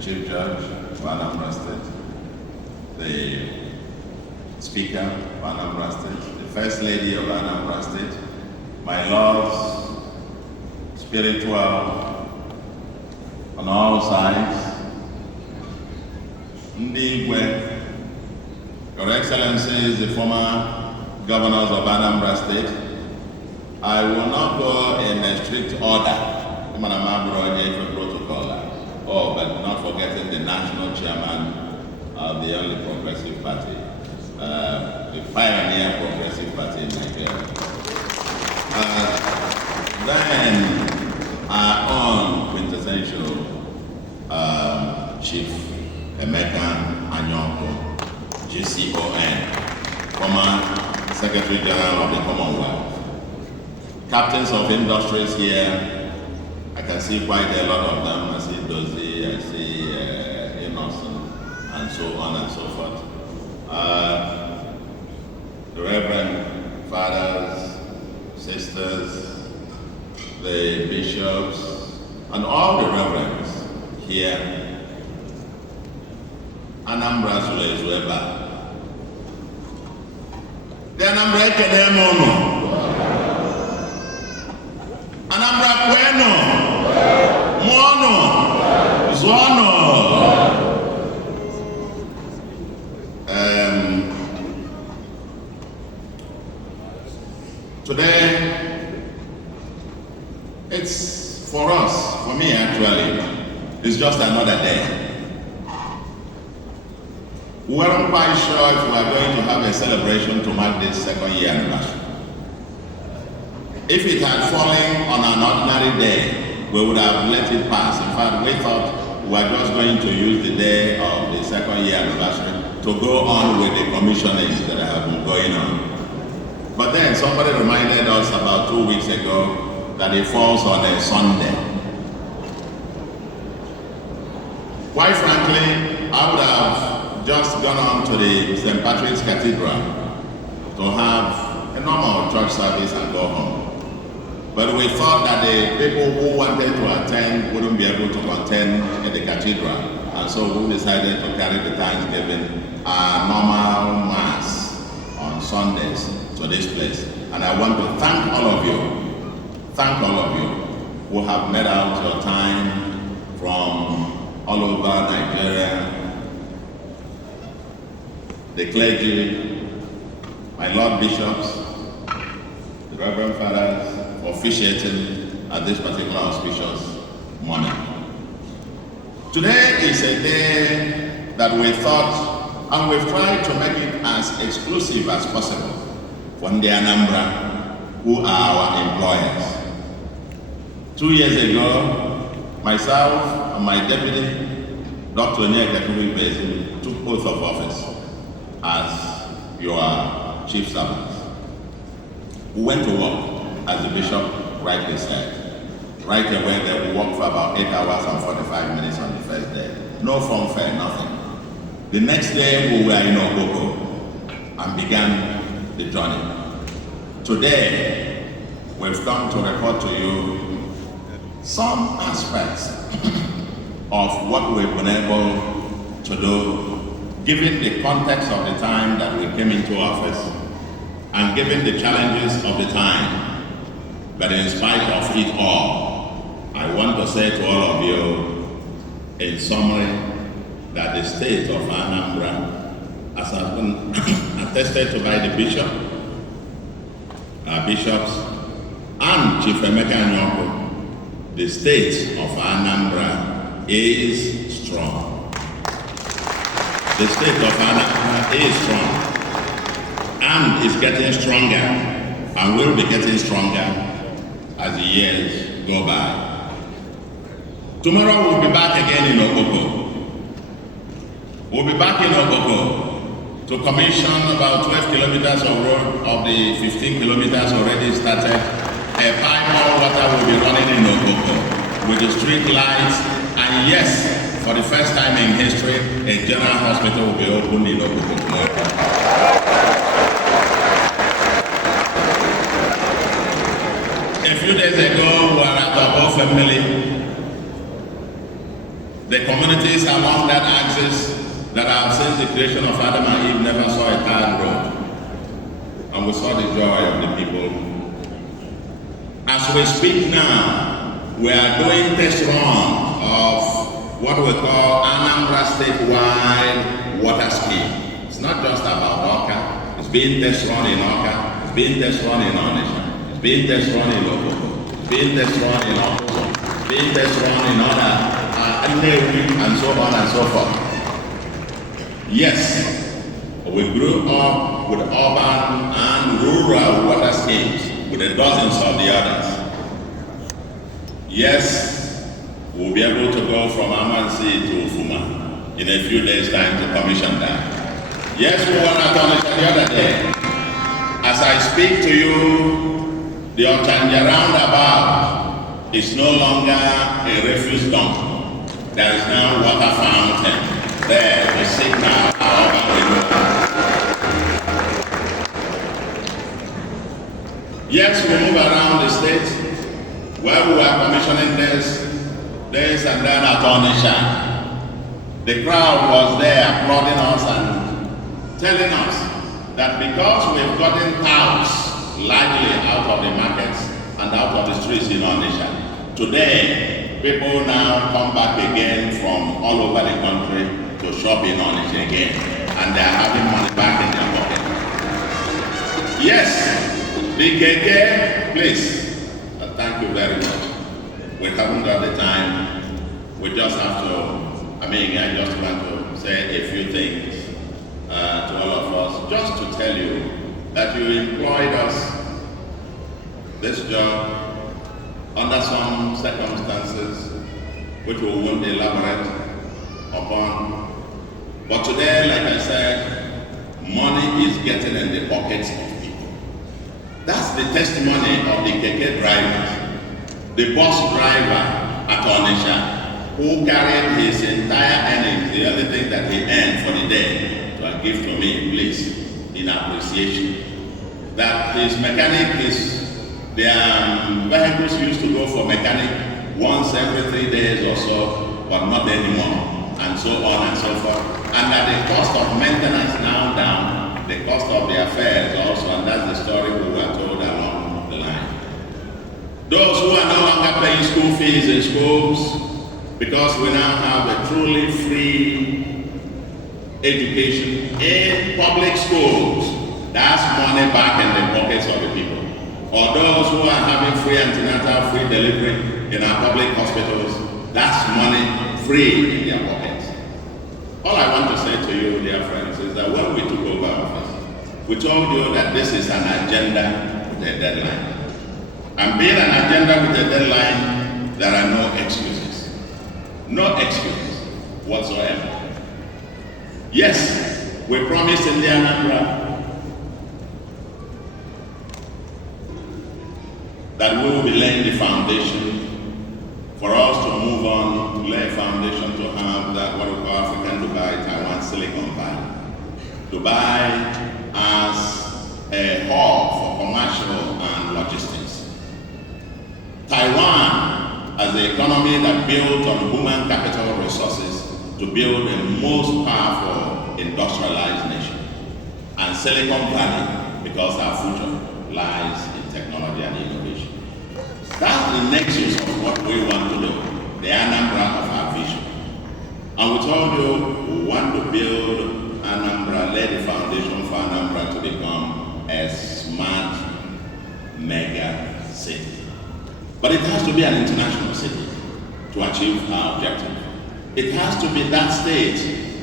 Chief Judge of Anambra State, the Speaker of Anambra State, the First Lady of Anambra State, my lords, spiritual on all sides, Ndi Igwe, Your Excellencies, the former governors of Anambra State, I will not go in a strict order. Oh, but not forgetting the national chairman of the only progressive party, the pioneer progressive party in Nigeria. Then our own quintessential Chief Emeka Anyoko, GCON, former Secretary General of the Commonwealth. Captains of industries here, I can see quite a lot of them. I see Dozie, I see Innocent, and so on and so forth. The Reverend Fathers, Sisters, the bishops, and all the reverends here. Anambra Soludo. The Anambra Ekedemono. Anambra Bueno. Mono, Zono. Today, it's for us, for me actually, it's just another day. We weren't quite sure if we were going to have a celebration to mark this second year anniversary. If it had fallen on an ordinary day, we would have let it pass. In fact, we thought we were just going to use the day of the second year anniversary to go on with the commissioning that have been going on. But then somebody reminded us about 2 weeks ago that it falls on a Sunday. Quite frankly, I would have just gone on to the St. Patrick's Cathedral to have a normal church service and go home. But we thought that the people who wanted to attend wouldn't be able to attend at the cathedral. And so we decided to carry the Thanksgiving, our normal mass on Sundays to this place. And I want to thank all of you who have made out your time from all over Nigeria, the clergy, my Lord Bishops, the Reverend Fathers, officiating at this particular auspicious morning. Today is a day that we thought, and we've tried to make it as exclusive as possible for the Anambra, who are our employers. 2 years ago, myself and my deputy, Dr. Onyeka took oath of office as your chief servants. We went to work. As the bishop rightly said, right away they will work for about 8 hours and 45 minutes on the first day. No fanfare, nothing. The next day we were in Ogogo and began the journey. Today, we've come to report to you some aspects of what we've been able to do, given the context of the time that we came into office and given the challenges of the time. But in spite of it all, I want to say to all of you, in summary, that the state of Anambra, as has been attested to by the bishop, our bishops, and Chief Emeka Anyoko, the state of Anambra is strong. The state of Anambra is strong and is getting stronger and will be getting stronger as the years go by. Tomorrow we'll be back again in Ogogo. We'll be back in Ogogo to commission about 12 kilometers of road of the 15 kilometers already started. A pipeline water will be running in Ogogo with the street lights, and yes, for the first time in history, a general hospital will be opened in Ogogo tomorrow. A few days ago, we were at our family The communities along that axis that have since the creation of Adam and Eve never saw a tarred road. And we saw the joy of the people. As we speak now, we are doing test run of what we call Anambra statewide water scheme. It's not just about Oka. It's being test run in Oka. It's being test run in Onisha. It's being test run in Lobo. It's being test run in Okoso. It's being test run in other and so on and so forth. Yes, we grew up with urban and rural water schemes with the dozens of the others. Yes, we'll be able to go from Amansi to Ufuma in a few days' time to commission that. Yes, we were not on the other day. As I speak to you, the Ochanja roundabout is no longer a refuse dump. There is now water fountain there to signal our Yes, we move around the state where we were commissioning this and then at Onisha. The crowd was there applauding us and telling us that because we've gotten cows largely out of the markets and out of the streets in Onisha, today people now come back again from all over the country to shop in Onisha again, and they are having money back in their pocket. Yes, the KK, please, thank you very much. We haven't got the time. We just have to, I just want to say a few things to all of us, just to tell you that you employed us this job under some circumstances which we won't elaborate upon. But today, like I said, money is getting in the pockets of people. That's the testimony of the keke drivers, the bus driver at Onisha, who carried his entire earnings, the only thing that he earned for the day, to give to me, please, in appreciation. That his mechanic is their vehicles used to go for mechanic once every 3 days or so, but not anymore, and so on and so forth. And that the cost of maintenance now down, the cost of their fares also, and that's the story we were told along the line. Those who are no longer paying school fees in schools, because we now have a truly free education in public schools, that's money back in the pockets of the people. Or those who are having free antenatal, free delivery in our public hospitals, that's money free in their pockets. All I want to say to you, dear friends, is that when we took over office, we told you that this is an agenda with a deadline. And being an agenda with a deadline, there are no excuses. No excuses whatsoever. Yes, we promised in the Anambra that we will be laying the foundation for us to move on, to lay a foundation to have that what we call African Dubai, Taiwan, Silicon Valley. Dubai as a hub for commercial and logistics. Taiwan as the economy that built on human capital resources to build the most powerful industrialized nation. And Silicon Valley because our future lies in technology and innovation. That's the nexus of what we want to do, the Anambra of our vision. And we told you we want to build Anambra, lay the foundation for Anambra to become a smart mega city. But it has to be an international city to achieve our objective. It has to be that state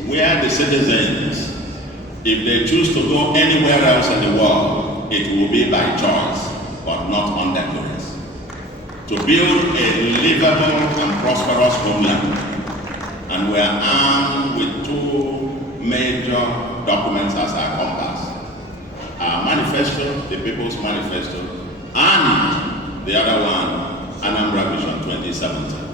where the citizens, if they choose to go anywhere else in the world, it will be by choice, but not under duress. To build a livable and prosperous homeland. And we are armed with two major documents as our compass. Our manifesto, the People's Manifesto, and the other one, Anambra Vision 2017.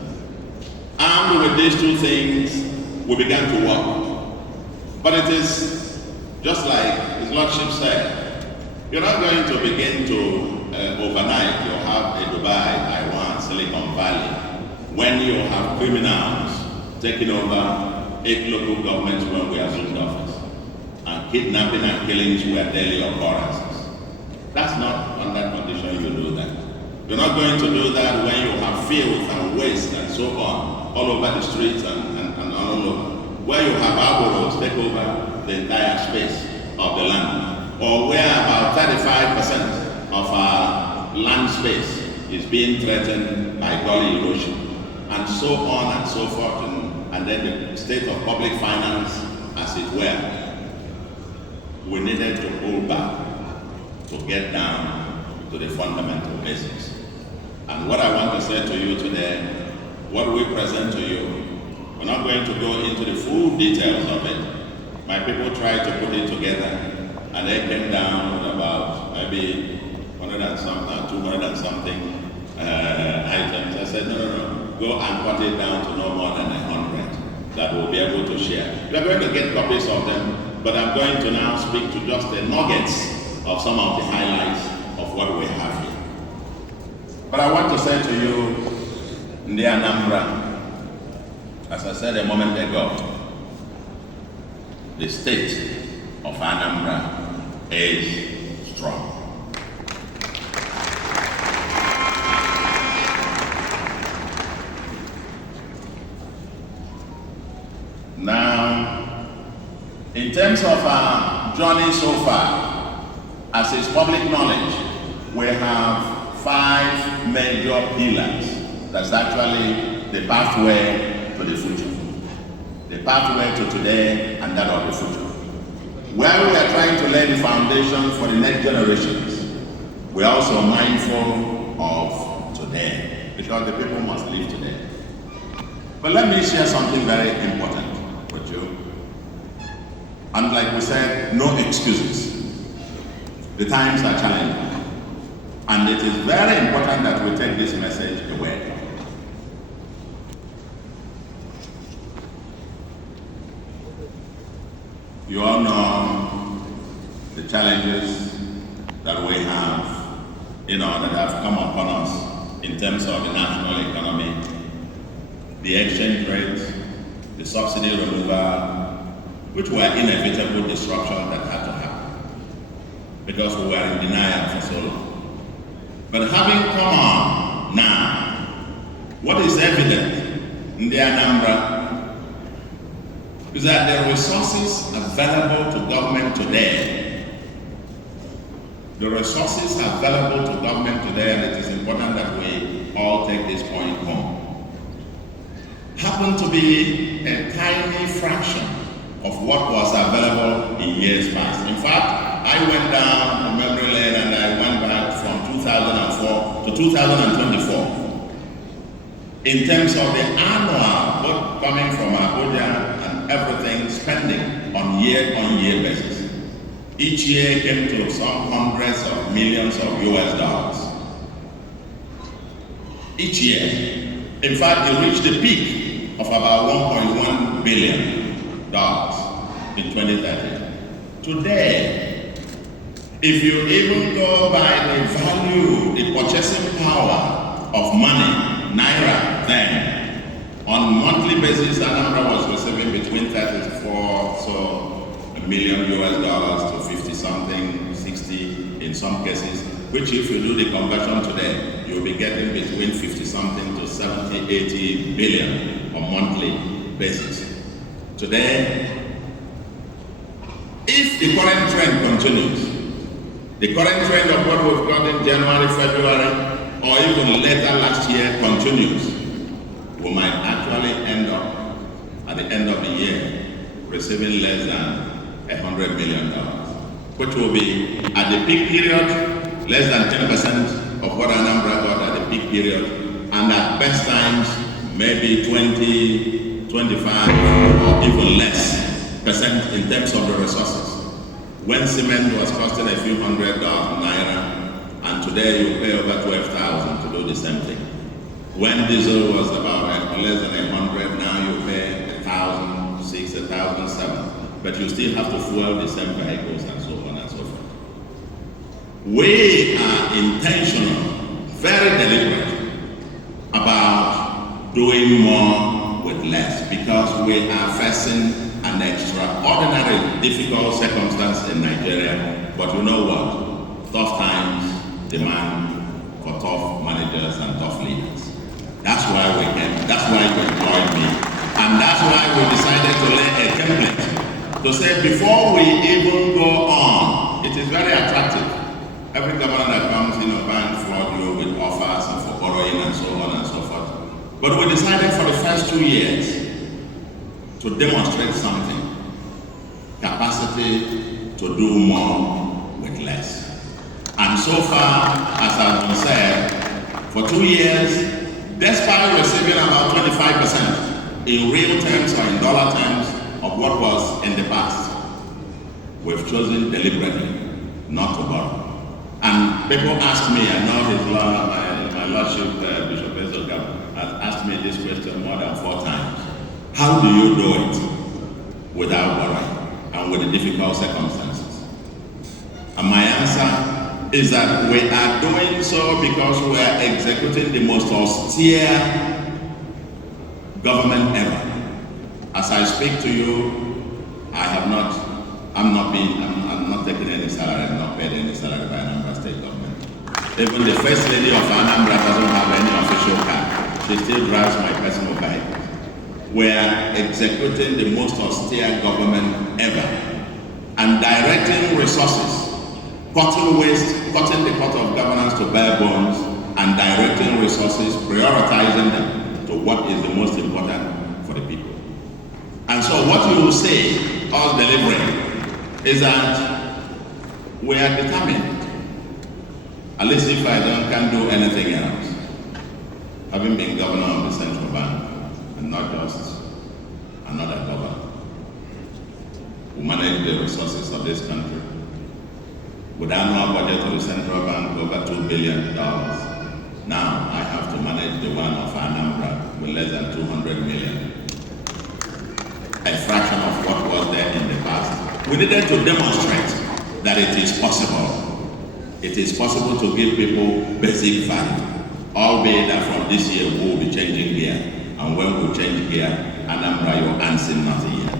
Armed with these two things, we began to work. But it is just like His Lordship said, you're not going to begin to overnight, you'll have a Dubai, Taiwan, Silicon Valley, when you have criminals taking over 8 local governments when we assumed office, and kidnapping and killings were daily occurrences. That's not on that condition you do that. You're not going to do that when you have filth and waste and so on all over the streets and all over. Where you have arboros take over the entire space of the land, or where about 35% of our land space is being threatened by gully erosion, and so on and so forth, and then the state of public finance, as it were. We needed to pull back to get down to the fundamental basics. And what I want to say to you today, what we present to you, we're not going to go into the full details of it. My people tried to put it together, and they came down with about maybe 100 and something, 200 and something items. I said, no, go and cut it down to no more than 100 that we'll be able to share. You are going to get copies of them, but I'm going to now speak to just the nuggets of some of the highlights of what we have here. But I want to say to you, in the Anambra, as I said a moment ago, the state of Anambra is strong. Now, in terms of our journey so far, as is public knowledge, we have 5 major pillars. That's actually the pathway to the future. The pathway to today and that of the future. Where we are trying to lay the foundation for the next generations, we are also mindful of today, because the people must live today. But let me share something very important with you. And like we said, no excuses. The times are challenging. And it is very important that we take this message away. You all know the challenges that we have, that have come upon us in terms of the national economy, the exchange rate, the subsidy removal, which were inevitable disruptions that had to happen because we were in denial for so long. But having come on now, what is evident in the Anambra is that the resources available to government today, and it is important that we all take this point home, happen to be a tiny fraction of what was available in years past. In fact, I went down the memory lane and I went back from 2004 to 2024. In terms of the annual, both coming from Abuja and everything, spending on year basis. Each year came to some hundreds of millions of US dollars. Each year. In fact, it reached the peak of about $1.1 billion in 2013. Today, if you even go by the value, the purchasing power of money, Naira then, on monthly basis, Anambra was receiving between 34 million US dollars to 50 something, 60 in some cases, which if you do the conversion today, you'll be getting between 50 something to 70, 80 billion on monthly basis. Today, if the current trend continues, the current trend of what we've got in January, February, or even later last year continues, we might actually end up at the end of the year receiving less than $100 million, which will be at the peak period less than 10% of what Anambra got at the peak period, and at best times maybe 20, 25 or even less percent in terms of the resources. When cement was costing a few $100 Naira, and today you pay over 12,000 to do the same thing. When diesel was about less than 100, now you pay 1,006, 1,007. But you still have to fuel the same vehicles and so on and so forth. We are intentional, very deliberate about doing more with less because we are facing an extraordinary difficult circumstance in Nigeria. But you know what? Tough times demand for tough managers and tough leaders. That's why we came, that's why you employed me. And that's why we decided to lay a template to say before we even go on, it is very attractive. Every governor that comes in a bank flood you with offers and for borrowing and so on and so forth. But we decided for the first 2 years to demonstrate something. Capacity to do more with less. And so far, as has been said, for 2 years, despite receiving about 25% in real terms or in dollar terms of what was in the past, we've chosen deliberately not to borrow. And people ask me, I know his law, my lordship, Bishop Ezoka, has asked me this question more than 4 times. How do you do it without borrowing and with the difficult circumstances? And my answer is that we are doing so because we are executing the most austere government ever. As I speak to you, I'm not taking any salary, I'm not paid any salary by Anambra State government. Even the First Lady of Anambra doesn't have any official car. She still drives my personal bike. We are executing the most austere government ever and directing resources, cutting waste, cutting the cut of governance to bare bones, and directing resources, prioritizing them to what is the most important for the people. And so what you will see us delivering is that we are determined, at least if I can't do anything else, having been governor of the central bank and not just another governor who manage the resources of this country with annual budget of the central bank over $2 billion. Now I have to manage the one of Anambra with less than 200 million. A fraction of what was there in the past. We needed to demonstrate that it is possible. It is possible to give people basic value, albeit that from this year we will be changing gear. And when we change gear, Anambra, you're answering nothing yet.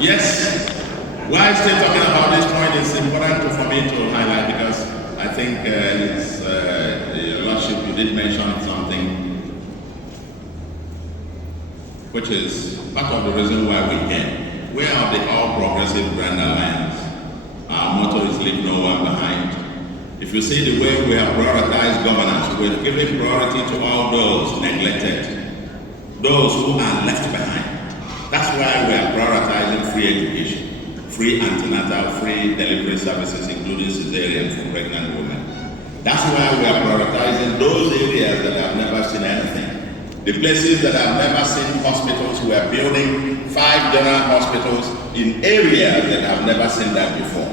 Yes, while still talking about this point, it's important for me to highlight because I think Your Lordship, you did mention something which is part of the reason why we came. We are the All Progressive Grand Alliance. Our motto is leave no one behind. If you see the way we have prioritized governance, we're giving priority to all those neglected, those who are left behind. That's why we are prioritizing free education, free antenatal, free delivery services, including cesarean for pregnant women. That's why we are prioritizing those areas that have never seen anything. The places that have never seen hospitals, we are building 5 general hospitals in areas that have never seen that before.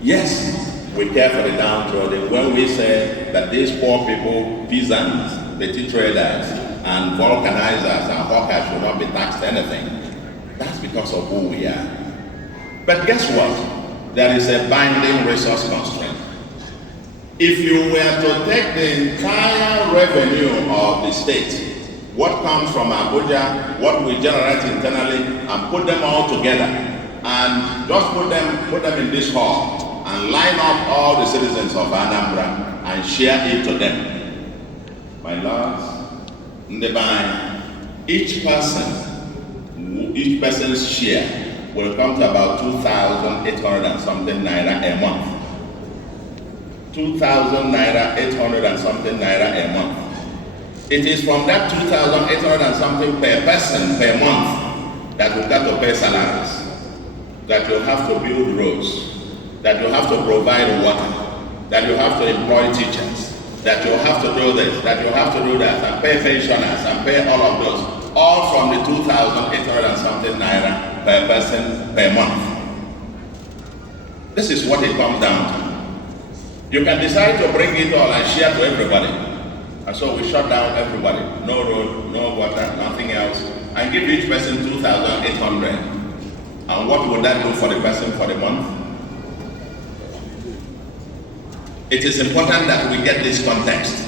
Yes, we care for the downtrodden. When we say that these poor people, peasants, petty traders, and vulcanizers and hawkers should not be taxed anything, that's because of who we are. But guess what? There is a binding resource constraint. If you were to take the entire revenue of the state, what comes from Abuja, what we generate internally, and put them all together, and just put them in this hall, and line up all the citizens of Anambra and share it to them. My lords, each person's share will come to about 2,800 and something naira a month. 2,000 naira, 800 and something naira a month. It is from that 2,800 and something per person per month that you've got to pay salaries, that you have to build roads, that you have to provide water, that you have to employ teachers, that you have to do this, that you have to do that, and pay pensioners, and pay all of those, all from the 2,800 and something naira per person per month. This is what it comes down to. You can decide to bring it all and share to everybody. And so we shut down everybody. No road, no water, nothing else, and give each person 2,800. And what would that do for the person for the month? it is important that we get this context.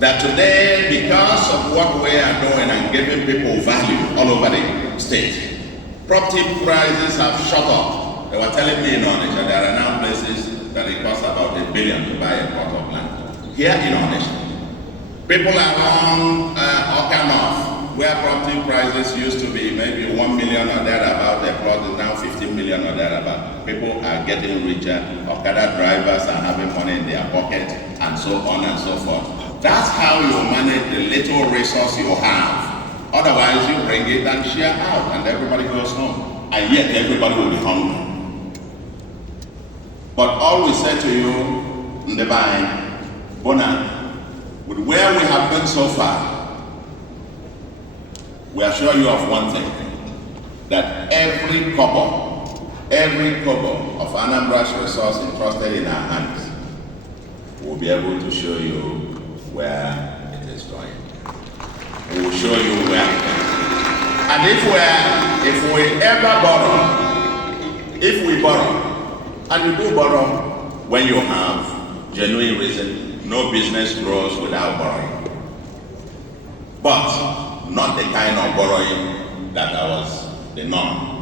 That today, because of what we are doing and giving people value all over the state, property prices have shot up. They were telling me in Onitsha, there are now places that it costs about $1 billion to buy a plot of land. Here in Onitsha, people along Okanov, where property prices used to be maybe $1 million or thereabout, a plot is now $15 million or thereabout. People are getting richer, Okada drivers are having money in their pocket, and so on and so forth. That's how you manage the little resource you have. Otherwise, you bring it and share out, and everybody goes home. And yet, everybody will be hungry. But all we say to you, Ndebai, Bona, with where we have been so far, we assure you of one thing, that every kobo of Anambra's resource entrusted in our hands will be able to show you where it is going. We will show you where it is. And if we ever borrow, if we borrow, and you do borrow when you have genuine reason, no business grows without borrowing. But not the kind of borrowing that was the norm.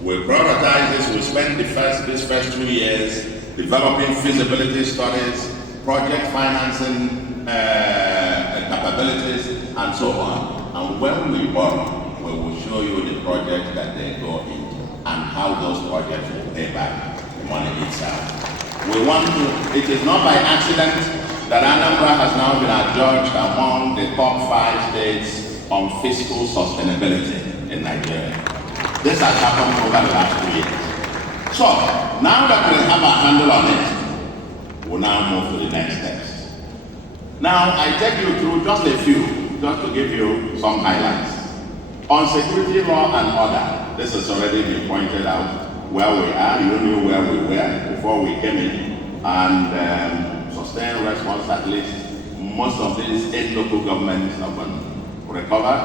We prioritize this, we spend these first 2 years developing feasibility studies, project financing capabilities, and so on. And when we borrow, we will show you the project that they go into and how those projects will pay back the money itself. We want to, it is not by accident that Anambra has now been adjudged among the top 5 states on fiscal sustainability in Nigeria. This has happened over the last 2 years. So, now that we have a handle on it, we'll now move to the next steps. Now, I take you through just a few, just to give you some highlights. On security law and order, this has already been pointed out where we are. You knew where we were before we came in, and sustained response, at least most of these 8 local governments have been recovered,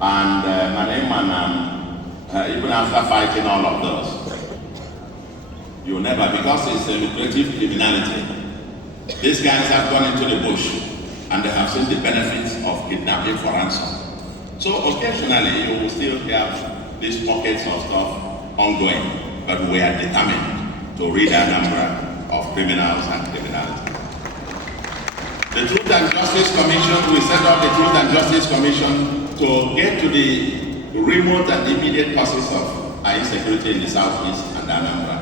and even after fighting all of those, you never, because it's a lucrative criminality. These guys have gone into the bush and they have seen the benefits of kidnapping for ransom. So occasionally you will still have these pockets of stuff ongoing, but we are determined to rid our number of criminals and criminality. The Truth and Justice Commission, we set up the Truth and Justice Commission to get to the remote and immediate causes of insecurity in the Southeast and Anambra,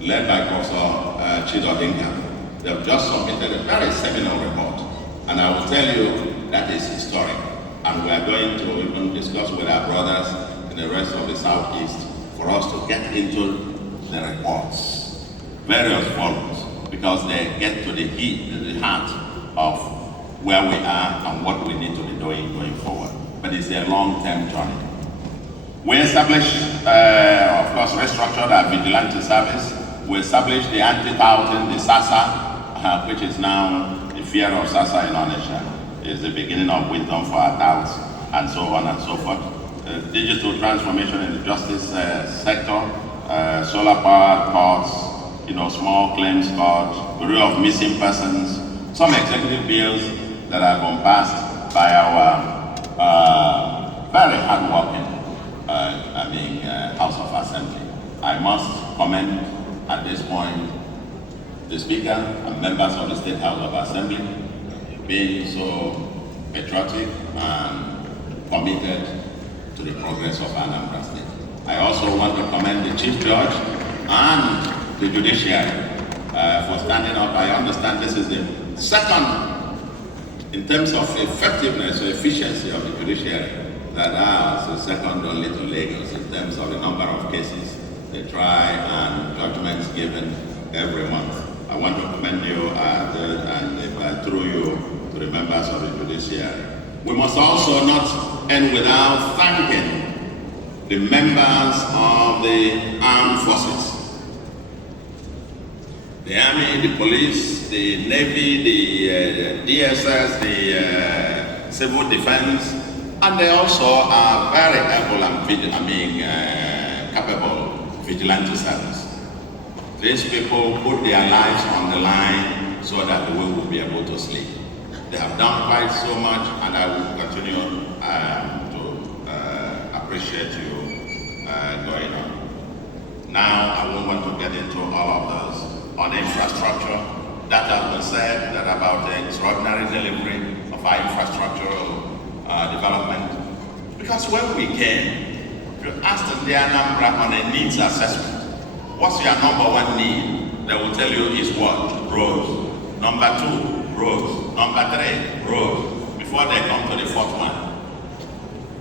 led by Professor Chidodinka. They have just submitted a very seminal report, and I will tell you that is historic. And we are going to even discuss with our brothers in the rest of the Southeast for us to get into the reports, various volumes, because they get to the heart of where we are and what we need to be doing going forward. But it's a long-term journey. We established, of course, restructured our vigilante service. We established the anti-touting, the SASA, which is now the fear of SASA in Onitsha. It's the beginning of wisdom for our touts, and so on and so forth. Digital transformation in the justice sector, solar-powered courts, small claims courts, bureau of missing persons, some executive bills that have been passed by our very hard-working House of Assembly. I must commend at this point the Speaker and members of the State House of Assembly being so patriotic and committed to the progress of Anambra State. I also want to commend the Chief Judge and the Judiciary for standing up. I understand this is the second, in terms of effectiveness or efficiency of the Judiciary, that ours is second only to Lagos in terms of the number of cases they try and judgments given every month. I want to commend you and through you to the members of the Judiciary. We must also not end without thanking the members of the armed forces. The Army, the police, the Navy, the DSS, the Civil Defense, and they also are very able and capable vigilante service. These people put their lives on the line so that we will be able to sleep. They have done quite so much, and I will continue to appreciate you going on. Now, I won't want to get into all of those. On infrastructure, that has been said, that about the extraordinary delivery of our infrastructural development. Because when we came, if you asked the Anambra on a needs assessment, what's your number one need? They will tell you is what? Roads. Number two, roads. Number three, roads. Before they come to the fourth one.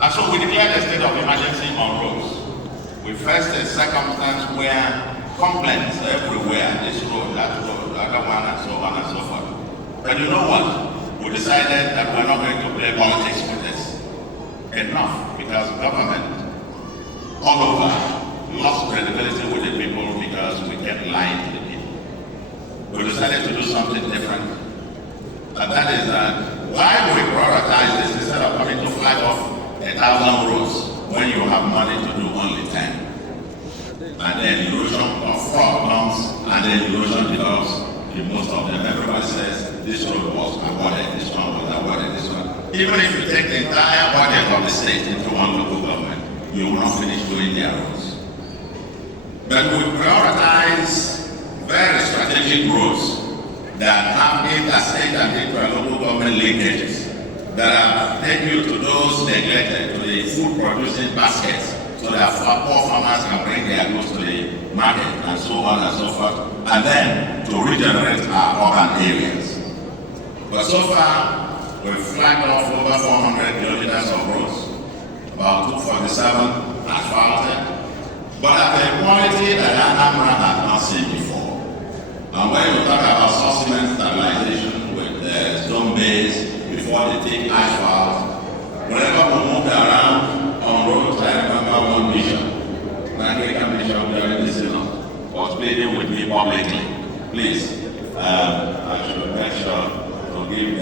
And so we declared a state of emergency on roads. We faced a circumstance where complaints everywhere, this road, that road, the other one, and so on and so forth. But you know what? We decided that we're not going to play politics with this. Enough, because government all over lost credibility with the people because we kept lying to the people. We decided to do something different. And that is that why we prioritize this instead of coming to flag off 1,000 roads when you have money to do only 10. And then erosion of fraud comes, and then erosion develops in most of them. Everybody says this road was awarded, this one was awarded, this one. Even if you take the entire budget of the state into one local government, you will not finish doing their roads. But we prioritize very strategic roads that have interstate and intra-local government linkages that have taken you to those neglected, to the food producing baskets, so that poor farmers can bring their goods to the market and so on and so forth, and then to regenerate our urban areas. But so far, we've flagged off over 400 kilometers of roads, about 247 asphalted, but at a quality that Anambra has not seen before. And when you talk about source cement stabilization with stone base before they take asphalt, whenever we moved around on roads, I remember one bishop, an Anglican bishop during this synod, was pleading with me publicly. Please, I should make sure to give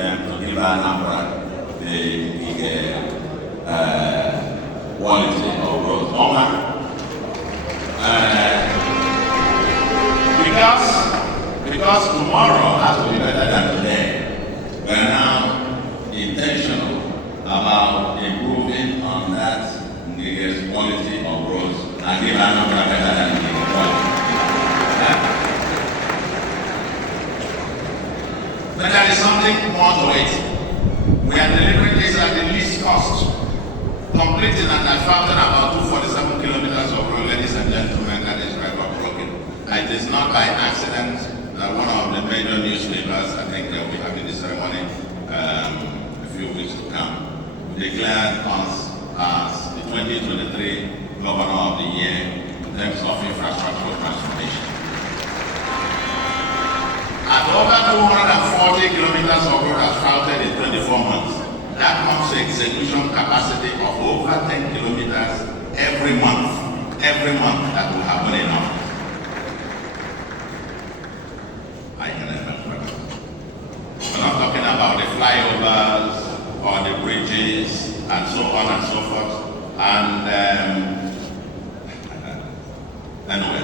Anambra the quality of roads. Because tomorrow has to be better than today, we're now intentional about improving on that quality of roads and give Anambra better than quality. But there is something more to it. We are delivering this at the least cost, completing and asphalting about 247 kilometers of road, ladies and gentlemen, that is record broken. It is not by accident. One of the major newspapers, I think will be having the ceremony a few weeks to come, declared us as the 2023 Governor of the Year in terms of infrastructural transformation. At over 240 kilometers of road asphalted in 24 months, that comes to execution capacity of over 10 kilometers every month that will happen enough. We're not talking about the flyovers or the bridges and so on and so forth. And anyway,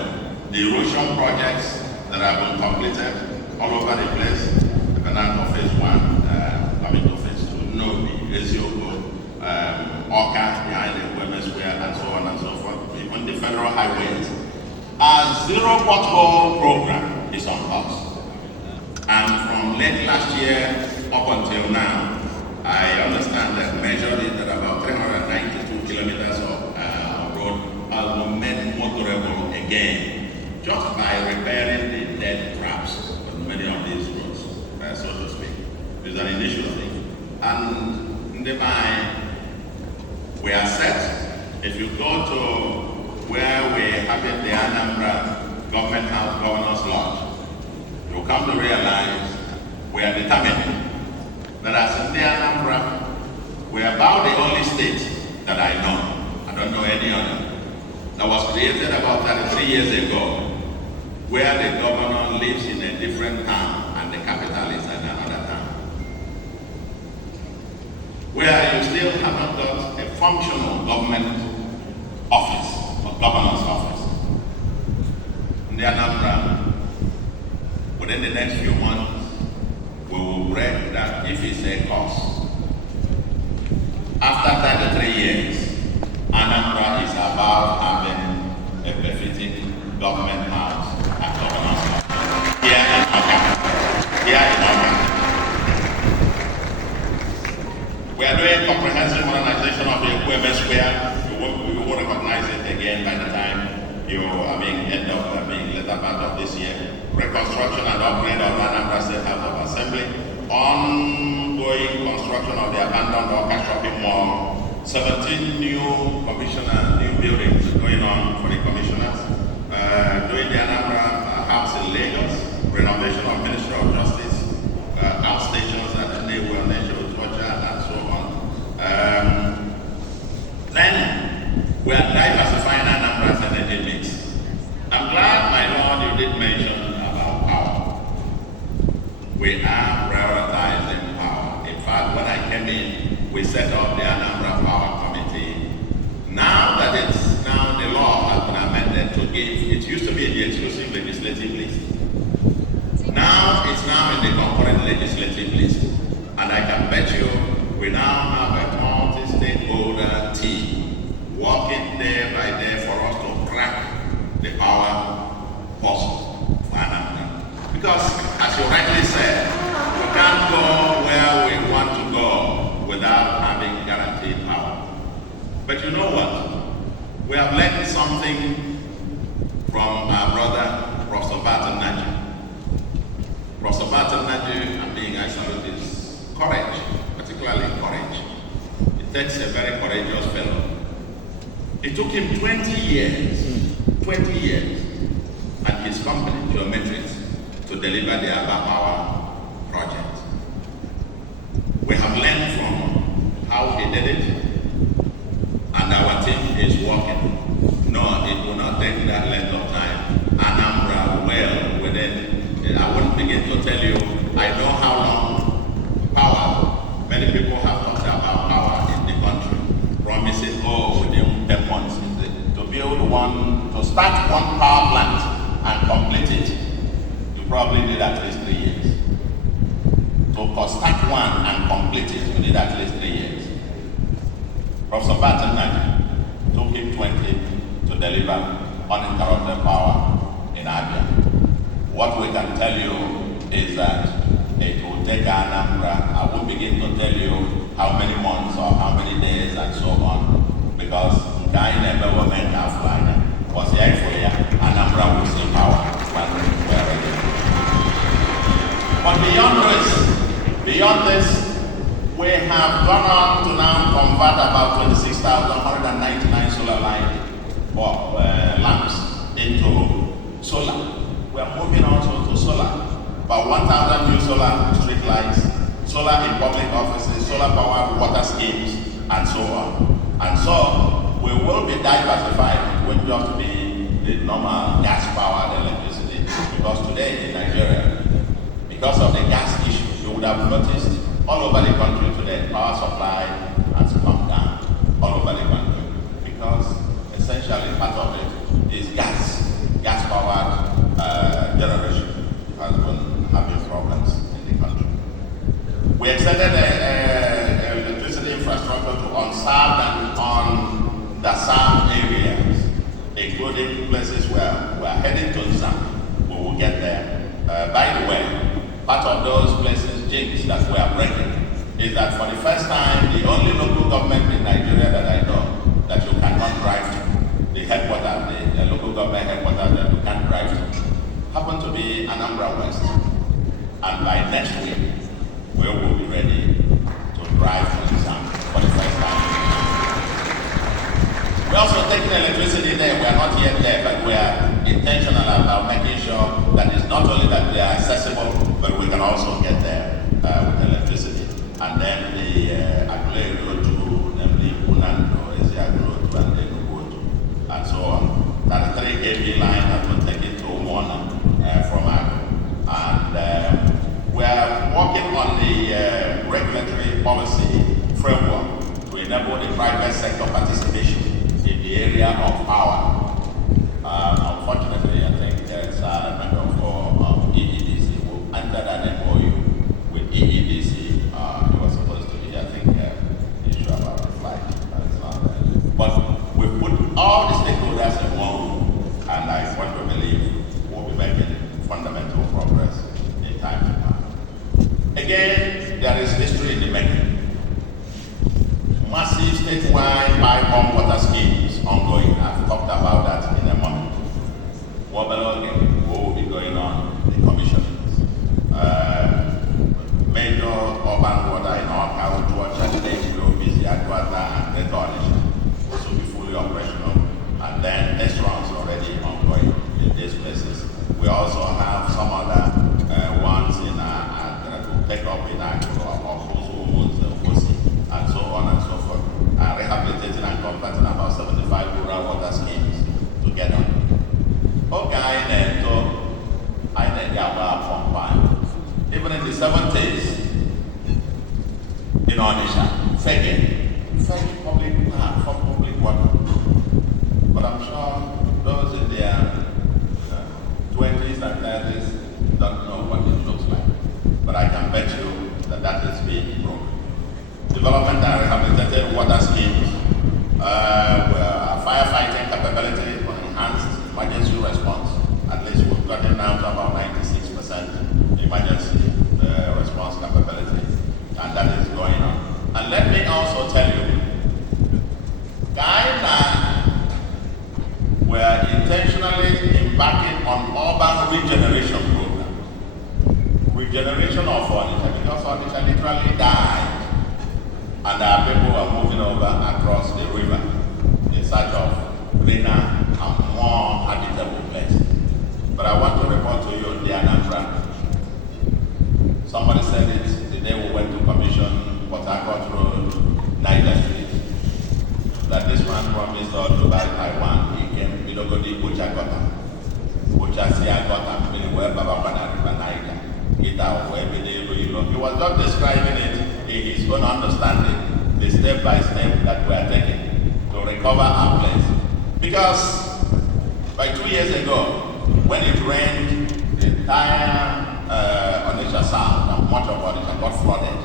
the erosion projects that have been completed all over the place, the Banana Phase 1, coming to Phase 2, Nobi, Ezioko, Oka, behind the Women's Square, and so on and so forth, even the federal highways. Our zero pothole program is on pause. And from late last year up until now, I understand that measured it at about 392 kilometers of road has been made motorable again, just by repairing the dead traps on many of these roads, so to speak. It's an initiative. And in the mind, we are set. If you go to where we have it, the Anambra Government House Governor's Lodge, you'll come to realize we are determined that as in the Anambra, we are about the only state that I know, I don't know any other, that was created about 33 years ago, where the governor lives in a different town and the capital is in another town. Where you still haven't got a functional government office, or governor's office. In the Anambra, within the next few months, we will break that if it's a cost. After 33 years, Anambra is about having a befitting government house and governance here in Anambra. We are doing comprehensive modernization of the Equipment Square. We will recognize it again by the time end of later part of this year. Reconstruction and upgrade of Anambra State House of Assembly. Ongoing construction of the abandoned Orca Shopping Mall. 17 new buildings going on for the commissioners. Doing the Anambra House in Lagos. Renovation of Ministry of Justice. Outstations at the Naval National Torture and so on. Then we are diversifying Anambra's energy mix. I'm glad, my Lord, you did mention about power. We are prioritizing power. In fact, when I came in, we set up the Anambra Power Committee. Now that it's now the law has been amended to give, it used to be in the exclusive legislative list. Now it's now in the concurrent legislative list. And I can bet you we now have a multi-stakeholder team working day by day for us to crack the power puzzle for Anambra. Because, as you rightly said, we can't go where we want to go without having guaranteed power. But you know what? We have learned something from our brother, Professor Barton Naju. Professor Barton Naju, I salute his courage, particularly courage. It takes a very courageous fellow. It took him 20 years, and his company, Geometrics, to deliver the Aba Power project. We have learned from how he did it, and our team is working. No, it will not take that length of time. Anambra will within, I won't begin to tell you, I know how long power, many people have talked about power in the country, promising, within 10 months, to build to start one power plant and complete it, you probably need at least 3 years. To start one and complete it, you need at least 3 years. Professor Barton Naju took him 20 to deliver uninterrupted power in Abia. What we can tell you is that it will take Anambra, I won't begin to tell you how many months or how many days and so on, because I never will make that fly. Was here for you, Anambra will see power when we are ready. But beyond this, we have gone on to now convert about 26,199 solar lamps into solar. We are moving also to solar. About 1,000 new solar street lights, solar in public offices, solar powered water schemes, and so on. And so we will be diversified. It won't just be the normal gas powered electricity. Because today in Nigeria, because of the gas issues, you would have noticed all over the country today, power supply has come down all over the country. Because essentially part of it is gas powered generation has been having problems in the country. We extended the electricity infrastructure to unserved and underserved areas, including places where we are heading to some. We will get there. By the way, part of those places, jinx that we are breaking, is that for the first time, the only local government in Nigeria that I know that you cannot drive to, the headquarters, the local government headquarters that you can't drive to, happen to be Anambra West. And by next week, we will be ready to drive to exam for the first time. We're also taking electricity there. We are not yet there, but we are intentional about making sure that it's not only that they are accessible, but we can also get there with electricity. And then the Agule Road to, namely Unando, Ezia Road to, and then Ugoto, and so on. That 3 kV line has been taken to Umona from Agule. And we are working on the regulatory policy framework to enable the private sector participation in the area of power. Unfortunately, I think there's a member for EEDC also have some other ones in to take up in our and so on and so forth. Rehabilitating and converting about 75 rural water schemes together. Okay, I need even in the 70s in Onisha, fake public water. But I'm sure those in their 20s and 30s don't know what it looks like. But I can bet you that that is being broken. Development and rehabilitated water schemes, firefighting capability for enhanced emergency response. At least we've gotten down to about 96% emergency response capability, and that is going on. And let me also tell you, Ghana were intentionally embarking on urban regeneration program. Regeneration of Onitsha, because Onitsha literally died, and our people were moving over across the river in search of greener and more habitable place. But I want to report to you on the Anambra. Somebody said it the day we went to commission Port Harcourt Road, Niger Street, that this man promised us to buy Taiwan. He came, we don't go to Bucha Gota. Bucha Sia Gota, meaning where Baba Bana River Niger. He was not describing it in his own understanding, the step by step that we are taking to recover our place. Because by 2 years ago, when it rained, the entire Onitsha South and much of Onitsha got flooded.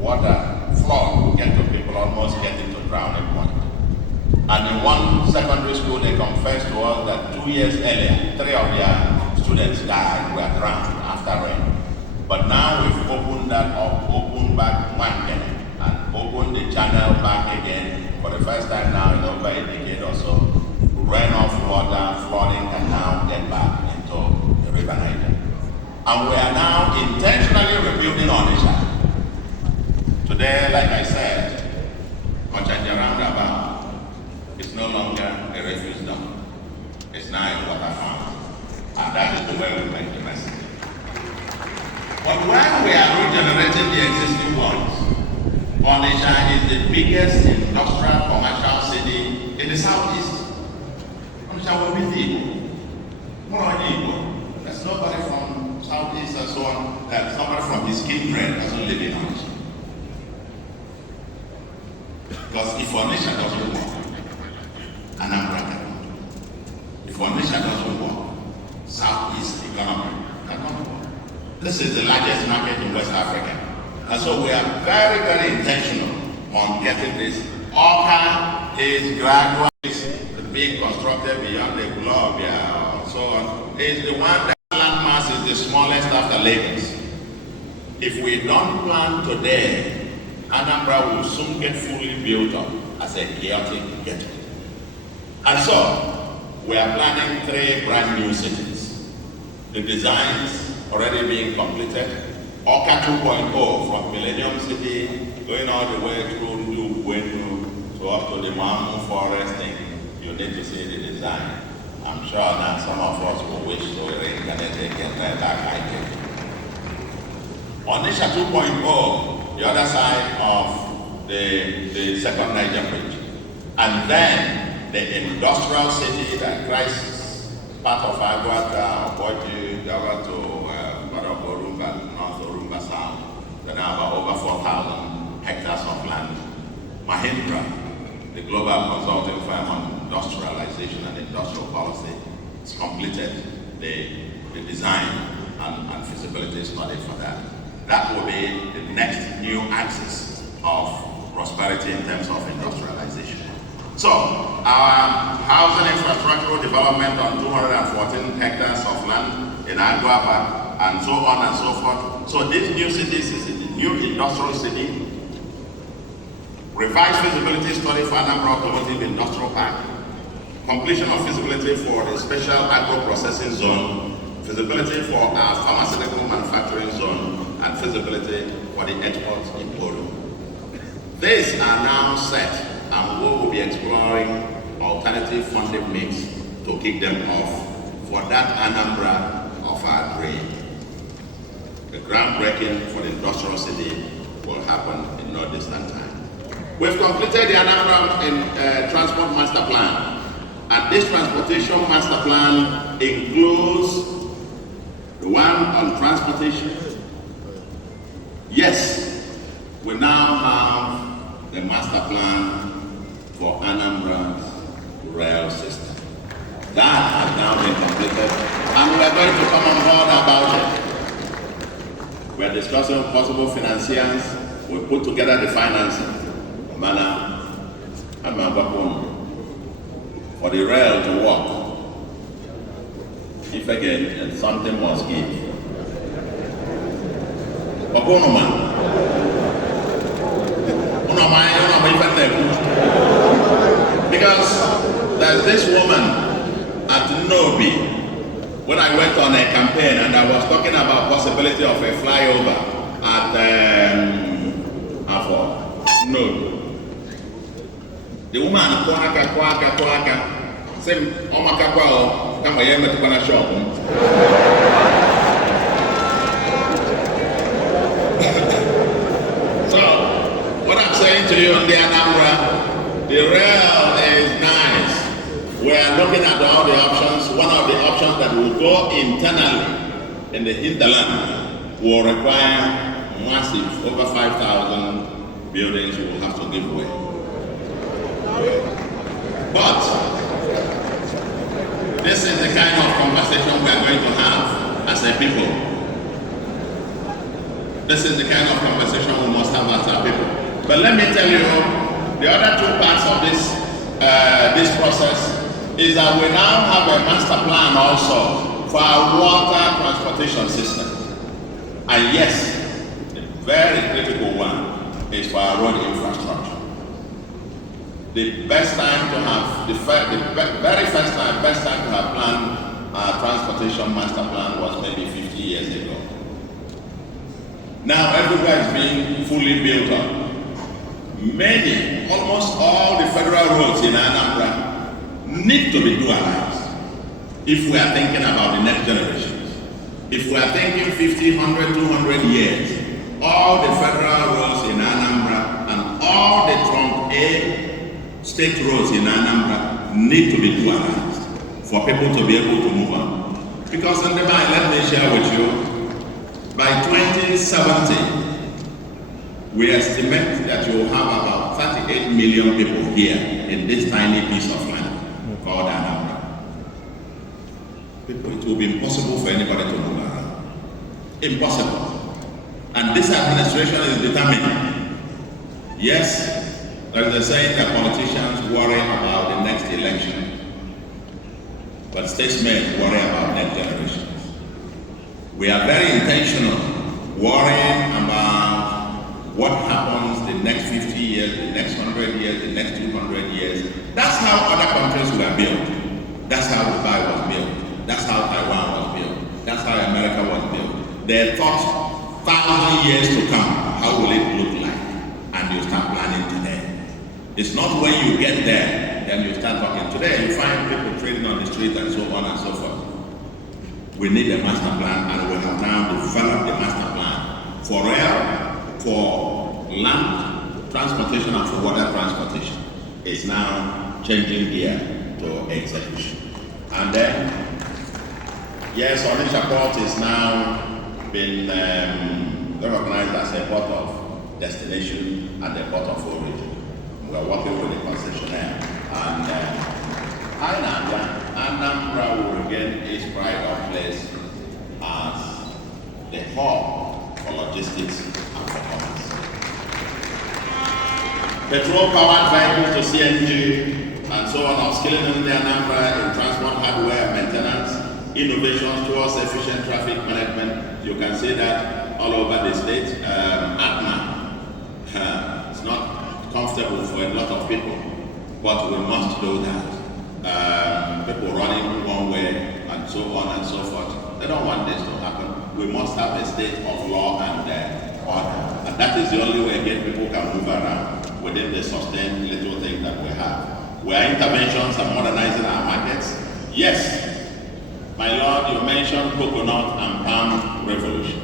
Water flood would get to people almost getting to drowning point. And in one secondary school, they confessed to us that 2 years earlier, 3 of their students died, were drowned after rain. But now we've opened that up, opened back one minute, and opened the channel back again for the first time now in over a decade or so. Runoff water, flooding can now get back into the River Niger. And we are now intentionally rebuilding Onitsha. Today, like I said, Ochanja Roundabout is no longer a refuse dump. It's now a water farm. And that is the way we make the message. But when we are regenerating the existing ones, Onitsha is the biggest industrial commercial city in the southeast. Onitsha will be the Igbo. There's nobody from southeast and so on, that somebody from his kindred doesn't live in Onitsha. Because if Onitsha doesn't work, Anambra cannot. If Onitsha doesn't work, southeast economy cannot work. This is the largest market in West Africa. And so we are very, very intentional on getting this. Oka is gradually being constructed beyond the globe, and so on. It's the one that landmass is the smallest after Lagos. If we don't plan today, Anambra will soon get fully built up as a chaotic ghetto. And so, we are planning 3 brand new cities. The designs already being completed. Oka 2.0 from Millennium City, going all the way through New Gwenu to up to the Mamu Forest thing. You need to see the design. I'm sure that some of us will wish to reincarnate again that idea. Onitsha 2.0, the other side of the second Niger Bridge. And then the industrial city that crisis part of Aguata, Oboji, Gawa to Orumba, North Orumba South. They now have over 4,000 hectares of land. Mahindra, the global consulting firm on industrialization and industrial policy, has completed the design and feasibility study for that. That will be the next new axis of prosperity in terms of industrialization. So, our housing infrastructural development on 214 hectares of land in Aguapa, and so on and so forth. So these new cities is the new industrial city. Revised feasibility study for Anambra Automotive Industrial Park. Completion of feasibility for the special agro-processing zone. Feasibility for our pharmaceutical manufacturing zone. And feasibility for the exports in Oro. These are now set, and we will be exploring alternative funding mix to kick them off for that Anambra of our dream. The groundbreaking for the industrial city will happen in no distant time. We've completed the Anambra Transport Master Plan, and this transportation master plan includes the one on transportation. Yes, we now have the master plan for Anambra's rail system. That has now been completed, and we are going to come on board about it. We are discussing possible financiers. We put together the financing, Mana and Mabapon, for the rail to work. If again, something must give. Bapono because there's this woman at Nobi, when I went on a campaign and I was talking about possibility of a flyover at Nobi. The woman kwaka same omaka kwa kama yeye metukana shop. So what I'm saying to you on the Anambra, the rail is nice. We are looking at all the options. One of the options that will go internally in the hinterland will require massive, over 5,000 buildings you will have to give away. But this is the kind of conversation we are going to have as a people. This is the kind of conversation we must have as a people. But let me tell you, the other two parts of this process is that we now have a master plan also for our water transportation system. And yes, the very critical one is for our road infrastructure. The best time to have, best time to have planned our transportation master plan was maybe 50 years ago. Now everywhere is being fully built up. Almost all the federal roads in Anambra need to be dualized if we are thinking about the next generations. If we are thinking 50, 100, 200 years, all the federal roads in Anambra and all the trunk A state roads in Anambra need to be dualized for people to be able to move on. Because in the mind, let me share with you, by 2070, we estimate that you will have about 38 million people here in this tiny piece of land called Anambra. It will be impossible for anybody to move around. Impossible. And this administration is determined. Yes, there is a saying that politicians worry about the next election, but statesmen worry about next generations. We are very intentional, worrying about what happens the next 50 years, the next 100 years, the next 200 years. That's how other countries were built. That's how Dubai was built. That's how Taiwan was built. That's how America was built. They thought 1,000 years to come, how will it look like? And you start planning today. It's not when you get there, then you start talking. Today you find people trading on the street and so on and so forth. We need a master plan, and we have now developed the master plan for rail, for land transportation, and for water transportation. It's now changing gear to execution. And then, yes, Onitsha Port is now been recognized as a port of destination and a port of origin. We are working with the concessionaire, and Anambra will regain its pride of place as the hub for logistics and for commerce. Petrol-powered vehicles to CNG and so on, upskilling in the Anambra in transport hardware maintenance, innovations towards efficient traffic management. You can see that all over the state. ATMA, it's not comfortable for a lot of people, but we must do that. People running one way and so on and so forth. They don't want this to happen. We must have a state of law and order. And that is the only way again people can move around within the sustained little thing that we have. Where interventions are modernizing our markets. Yes, My Lord, you mentioned coconut and palm revolution.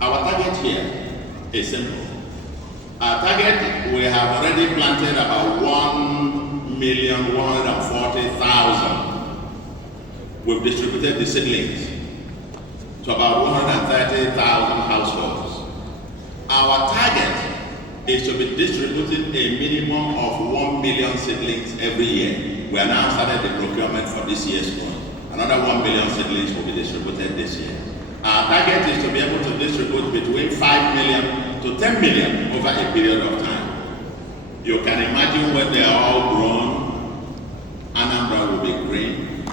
Our target here is simple. Our target, we have already planted about 1,140,000. We've distributed the seedlings to about 130,000 households. Our target is to be distributing a minimum of 1 million seedlings every year. We are now started the procurement for this year's one. Another 1 million seedlings will be distributed this year. Our target is to be able to distribute between 5 million to 10 million over a period of time. You can imagine when they are all grown, Anambra will be green.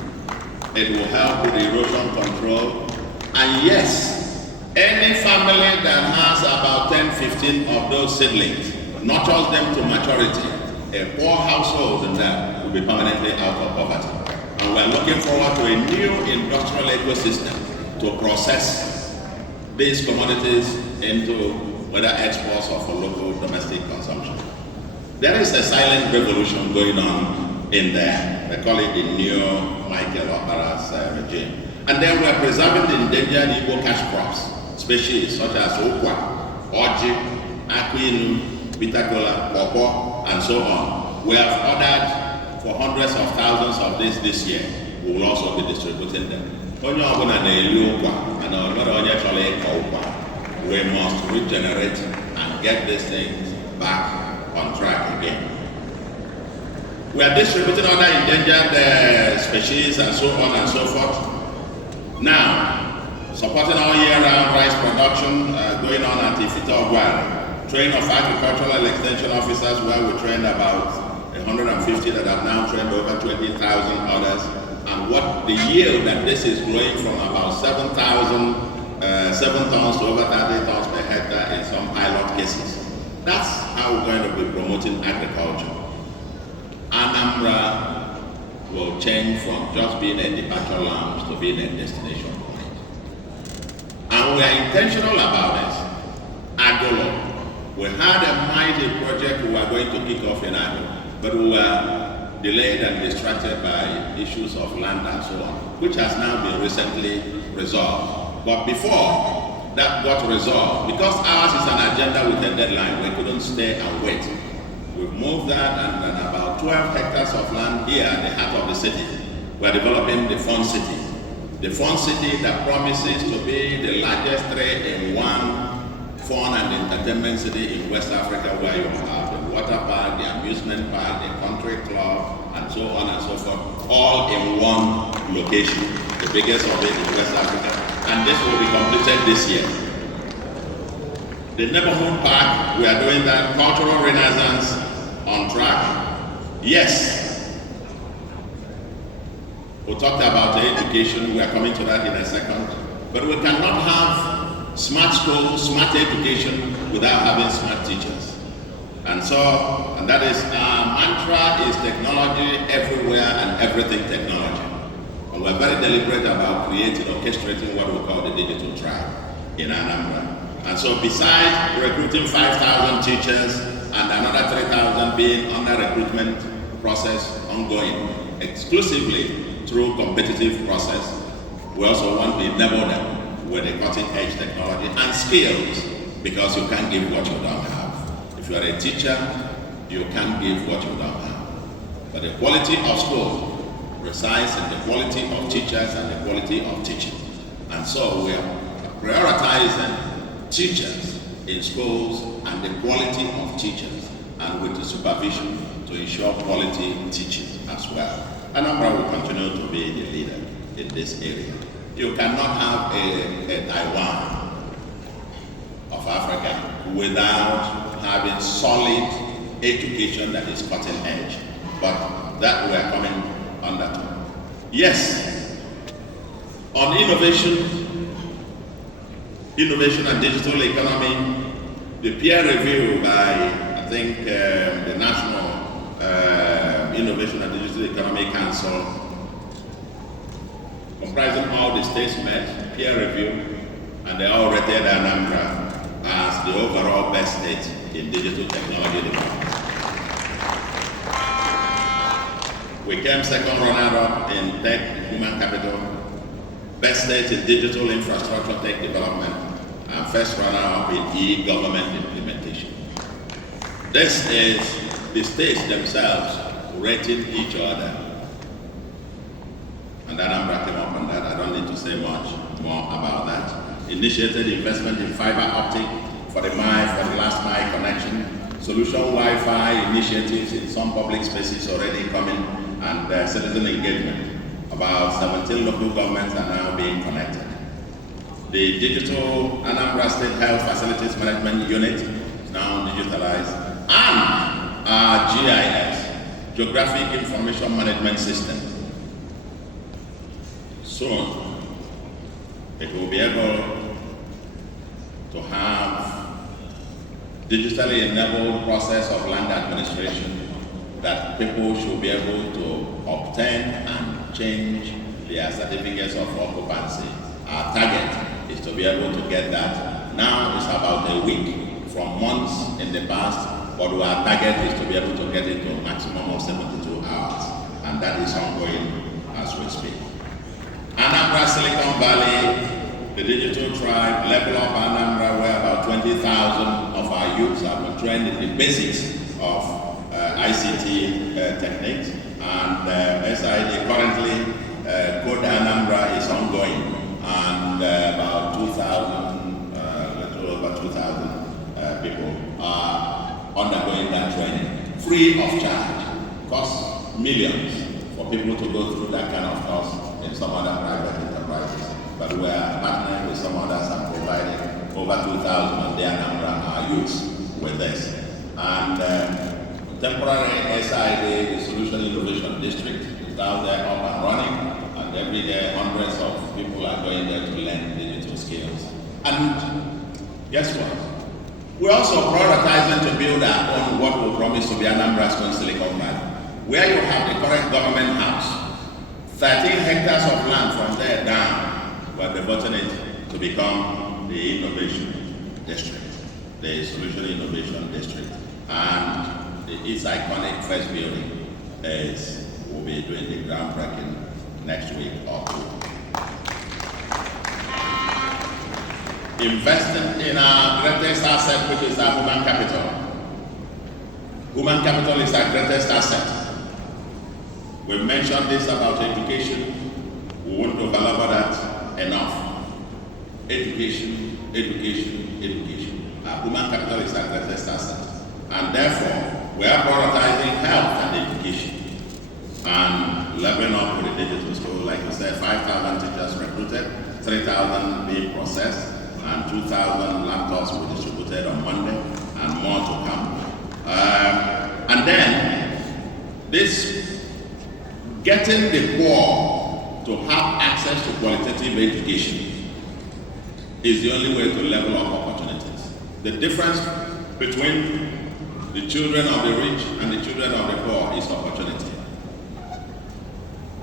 It will help with erosion control. And yes, any family that has about 10, 15 of those seedlings, nurtures them to maturity, a poor household in that will be permanently out of poverty. And we're looking forward to a new industrial ecosystem to process these commodities into whether exports or for local domestic consumption. There is a silent revolution going on in there. They call it the new Michael Opera's regime. And then we're preserving the endangered Igbo cash crops, species such as okwa, oji, aquinu, bitter kola, pawpaw, and so on. We have ordered for hundreds of thousands of this year. We will also be distributing them. Onye ọbụla na-eri ụkwa, and onwere onye chọrọ ịkọ ụkwa. We must regenerate and get these things back on track again. We are distributing other endangered species and so on and so forth. Now, supporting all year-round rice production going on at Ifita-Ogwari. Training of agricultural extension officers where we trained about 150 that have now trained over 20,000 others. And what the yield that this is growing from about 7 tons to over 30 tons per hectare in some pilot cases. That's how we're going to be promoting agriculture. Anambra will change from just being a departure lounge to being a destination point. And we are intentional about it. Agolo. We had a mighty project we were going to kick off in Agolo, but we were delayed and distracted by issues of land and so on, which has now been recently resolved. But before that got resolved, because ours is an agenda with a deadline, we couldn't stay and wait. We've moved that and then about 12 hectares of land here at the heart of the city. We're developing the Fun City. The Fun City that promises to be the largest 3-in-1 fun and entertainment city in West Africa, where you have the water park, the amusement park, the country club, and so on and so forth, all in one location, the biggest of it in West Africa. And this will be completed this year. The neighborhood park, we are doing that. Cultural renaissance on track. Yes. We talked about education, we are coming to that in a second. But we cannot have smart schools, smart education without having smart teachers. And that is our mantra is technology everywhere and everything technology. And we're very deliberate about orchestrating what we call the digital tribe in Anambra. And so besides recruiting 5,000 teachers and another 3,000 being on the recruitment process ongoing, exclusively through competitive process, we also want to enable them with the cutting edge technology and skills, because you can't give what you don't have. If you are a teacher, you can't give what you don't have. But the quality of school resides in the quality of teachers and the quality of teaching. And so we are prioritizing teachers in schools and the quality of teachers, and with the supervision to ensure quality teaching as well. Anambra will continue to be the leader in this area. You cannot have a Taiwan of Africa without having solid education that is cutting edge. But that we are coming under to. Yes, on innovation and digital economy, the peer review by, I think, the National Innovation and Digital Economy Council, comprising all the states met, peer review, and they all rated Anambra as the overall best state in digital technology development. We came second runner-up in tech human capital, best state in digital infrastructure tech development, and first runner-up in e-government implementation. This is the states themselves rating each other. And Anambra came up on that. I don't need to say much more about that. Initiated investment in fiber optic for the last mile connection, solution Wi-Fi initiatives in some public spaces already coming, and citizen engagement. About 17 local governments are now being connected. The digital Anambra State Health Facilities Management Unit is now digitalized, and our GIS, Geographic Information Management System. Soon, it will be able to have digitally enabled process of land administration that people should be able to obtain and change their certificates of occupancy. Our target is to be able to get that. Now it's about a week from months in the past, but our target is to be able to get it to a maximum of 72 hours, and that is ongoing as we speak. Anambra Silicon Valley, the digital tribe, level up Anambra, where about 20,000 of our youths have been trained in the basics of ICT techniques, and SID currently, Code Anambra is ongoing, and about 2,000, little over 2,000 people are undergoing that training, free of charge. Costs millions for people to go through that kind of course in some other private enterprises, but we are partnering with some others and providing over 2,000 of the Anambra, our youths, with this. And temporary SID, the Solution Innovation District, is down there up and running, and every day hundreds of people are going there to learn digital skills. And guess what? We're also prioritizing to build our own, what we promise to be Anambra's own Silicon Valley, where you have the current government house, 13 hectares of land from there down, we're devoting it to become the innovation district, the Solution Innovation District. And its iconic first building is, we'll be doing the groundbreaking next week or two. Investing in our greatest asset, which is our human capital. Human capital is our greatest asset. We've mentioned this about education. We won't overlap that enough. Education, education, education. Our human capital is our greatest asset. And therefore, we are prioritizing health and education. And leveling up with the digital school, like you said, 5,000 teachers recruited, 3,000 being processed, and 2,000 laptops were distributed on Monday, and more to come. And then, this getting the poor to have access to qualitative education is the only way to level up opportunities. The difference between the children of the rich and the children of the poor is opportunity.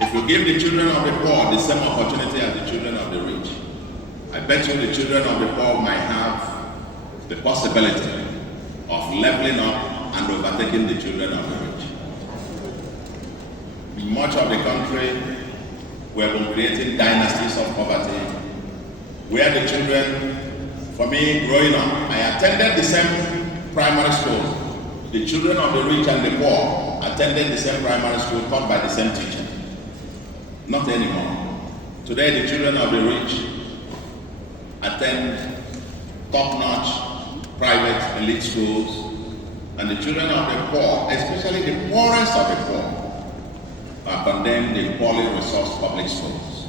If you give the children of the poor the same opportunity as the children of the rich, I bet you the children of the poor might have the possibility of leveling up and overtaking the children of the rich. In much of the country, we have been creating dynasties of poverty, where the children, for me growing up, I attended the same primary school. The children of the rich and the poor attended the same primary school taught by the same teacher. Not anymore. Today, the children of the rich attend top-notch private elite schools, and the children of the poor, especially the poorest of the poor, are condemned in poorly resourced public schools.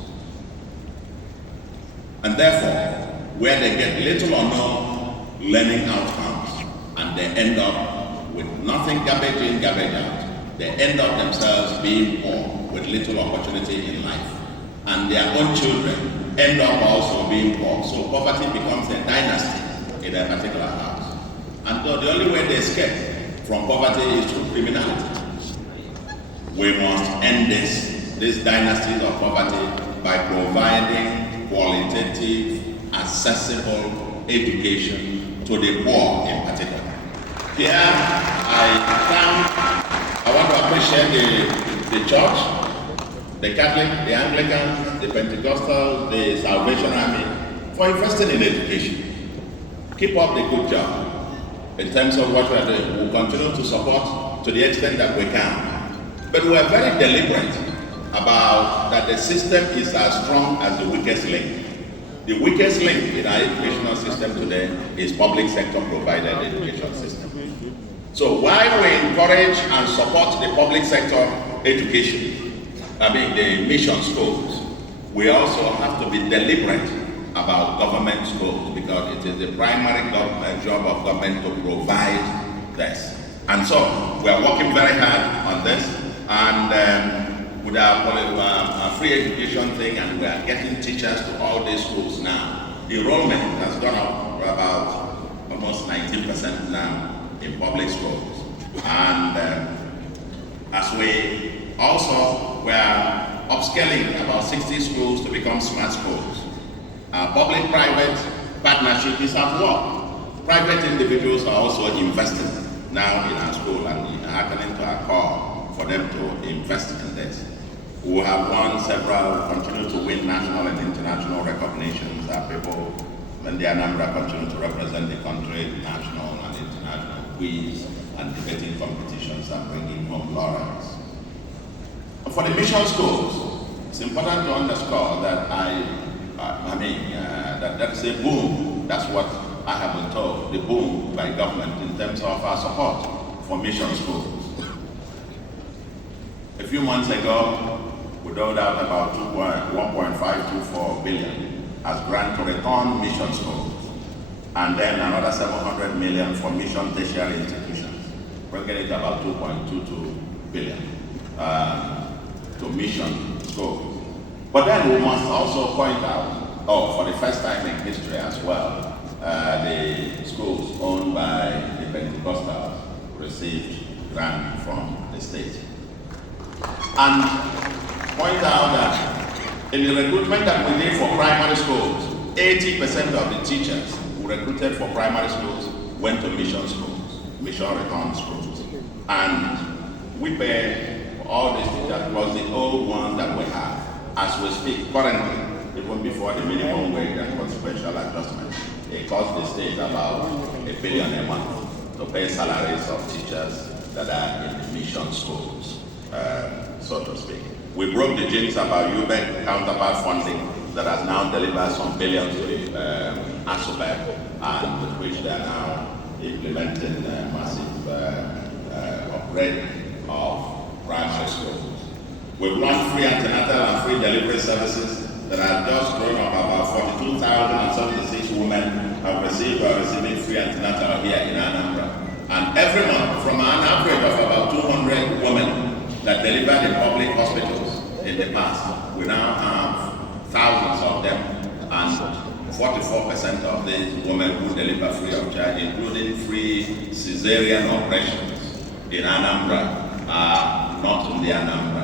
And therefore, where they get little or no learning outcomes, and they end up with nothing, garbage in, garbage out, they end up themselves being poor with little opportunity in life. And their own children end up also being poor. So poverty becomes a dynasty in a particular house. And so the only way they escape from poverty is through criminality. We must end these dynasties of poverty by providing qualitative, accessible education to the poor in particular. Here, I want to appreciate the church, the Catholic, the Anglican, the Pentecostal, the Salvation Army, for investing in education. Keep up the good job in terms of what we are doing. We'll continue to support to the extent that we can. But we are very deliberate about that the system is as strong as the weakest link. The weakest link in our educational system today is public sector provided education system. So while we encourage and support the public sector education, the mission schools, we also have to be deliberate about government schools because it is the primary job of government to provide this. And so we are working very hard on this, and with our free education thing, and we are getting teachers to all these schools now. The enrollment has gone up to about almost 19% now in public schools. And as we also were upscaling about 60 schools to become smart schools. Public-private partnership is at work. Private individuals are also investing now in our school and hearkening to our call for them to invest in this. We have won several, continue to win national and international recognitions. That people in the Anambra continue to represent the country in national and international quiz and debating competitions and bringing home laurels. For the mission schools, it's important to underscore that that there's a boom. That's what I have been told, the boom by government in terms of our support for mission schools. A few months ago, we doled out about 1.524 billion as grant to return mission schools, and then another 700 million for mission tertiary institutions, bringing it about 2.22 billion to mission schools. But then we must also point out, for the first time in history as well, the schools owned by the Pentecostals received grant from the state. And point out that in the recruitment that we did for primary schools, 80% of the teachers who recruited for primary schools went to mission schools, mission return schools. And we pay for all these teachers plus the old ones that we have. As we speak currently, even before the minimum wage and consequential adjustment, it costs the state about $1 billion a month to pay salaries of teachers that are in the mission schools, so to speak. We broke the jinx about UBEC counterpart funding that has now delivered some billions to ASUBEC, and with which they are now implementing massive upgrading of primary schools. We've launched free antenatal and free delivery services that have just grown up. About 42,076 women have receiving free antenatal here in Anambra. And every month, from an average of about 200 women that delivered in public hospitals in the past, we now have thousands of them, and 44% of these women who deliver free of charge, including free cesarean operations in Anambra, are not in the Anambra.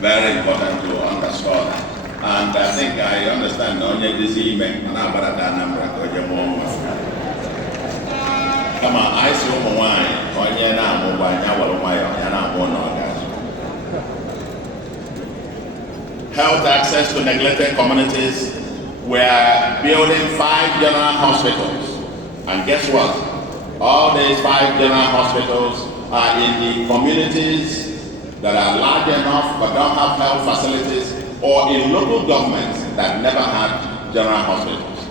Very important to underscore that. And I think I understand onye this email, Anambra Anambra, come on, I see onye na-amụ gbanya were nwayọ ya na-amụ n'ọgazi. Health access to neglected communities. We are building 5 general hospitals. And guess what? All these 5 general hospitals are in the communities that are large enough but don't have health facilities, or in local governments that never had general hospitals.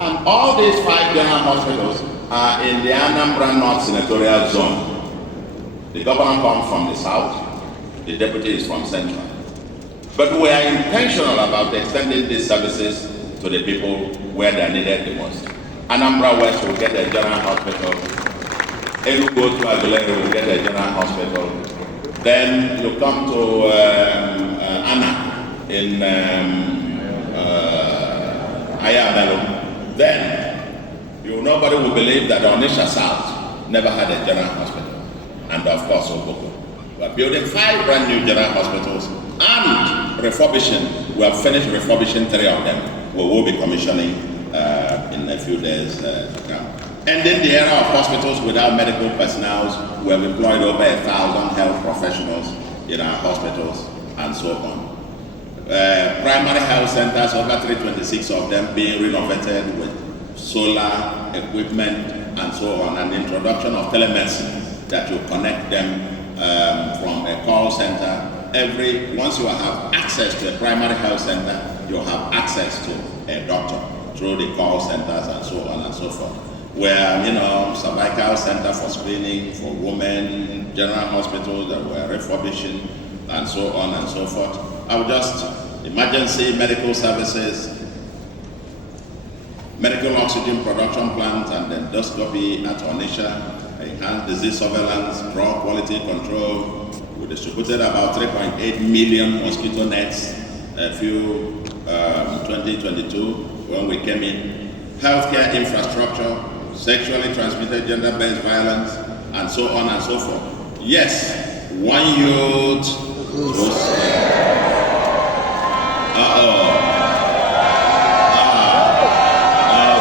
And all these 5 general hospitals are in the Anambra North Senatorial Zone. The governor comes from the south, the deputy is from central. But we are intentional about extending these services to the people where they are needed the most. Anambra West will get a general hospital. Enugu to Aguilera will get a general hospital. Then you come to Anna in Ayamelo. Then nobody will believe that Onisha South never had a general hospital. And of course, Oboko. We are building 5 brand new general hospitals and refurbishing. We have finished refurbishing 3 of them. We will be commissioning in a few days to come. Ending the era of hospitals without medical personnel, we have employed over 1,000 health professionals in our hospitals, and so on. Primary health centers, over 326 of them being renovated with solar equipment and so on, and the introduction of telemedicine that you connect them from a call center. Once you have access to a primary health center, you have access to a doctor through the call centers and so on and so forth. Where, cervical center for screening for women, general hospitals that were refurbishing, and so on and so forth. Emergency medical services, medical oxygen production plant and endoscopy at Onitsha, enhanced disease surveillance, drug quality control. We distributed about 3.8 million mosquito nets a few 2022 when we came in. Healthcare infrastructure, sexually transmitted gender-based violence, and so on and so forth. Yes, one youth.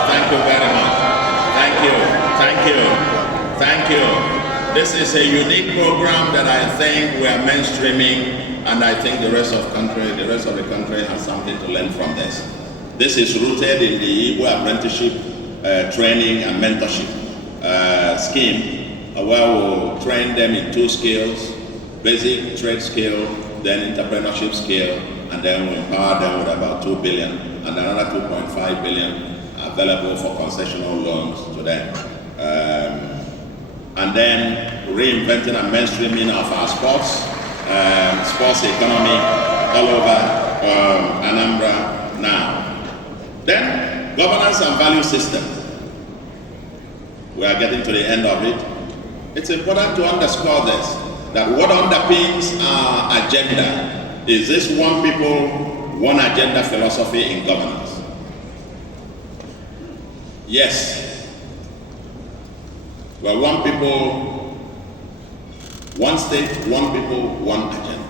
Thank you very much. Thank you. This is a unique program that I think we are mainstreaming, and I think the rest of the country has something to learn from this. This is rooted in the Igbo apprenticeship training and mentorship scheme, where we'll train them in 2 skills: basic trade skill, then entrepreneurship skill, and then we empower them with about 2 billion and another 2.5 billion available for concessional loans to them. And then reinventing and mainstreaming of our sports economy all over Anambra now. Then governance and value system. We are getting to the end of it. It's important to underscore this, that what underpins our agenda is this one people, one agenda philosophy in governance. Yes, we're one people, one state, one people, one agenda.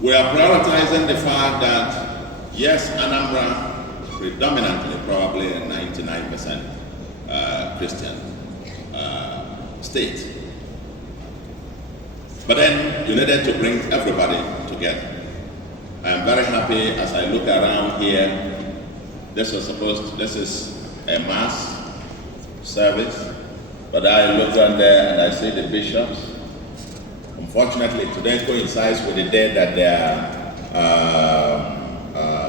We are prioritizing the fact that, yes, Anambra is predominantly, probably a 99% Christian state. But then you needed to bring everybody together. I'm very happy as I look around here. This is a mass service, but I look around there and I see the bishops. Unfortunately, today coincides with the day that they are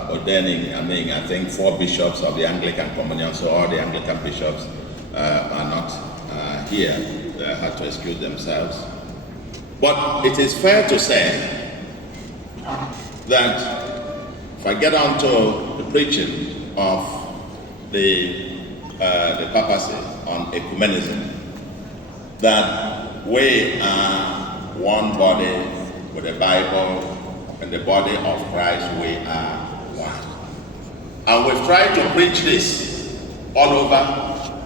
ordaining, I think 4 bishops of the Anglican Communion, so all the Anglican bishops are not here. They had to excuse themselves. But it is fair to say that if I get on to the preaching of the papacy on ecumenism, that we are one body with the Bible, and the body of Christ, we are one. And we've tried to preach this all over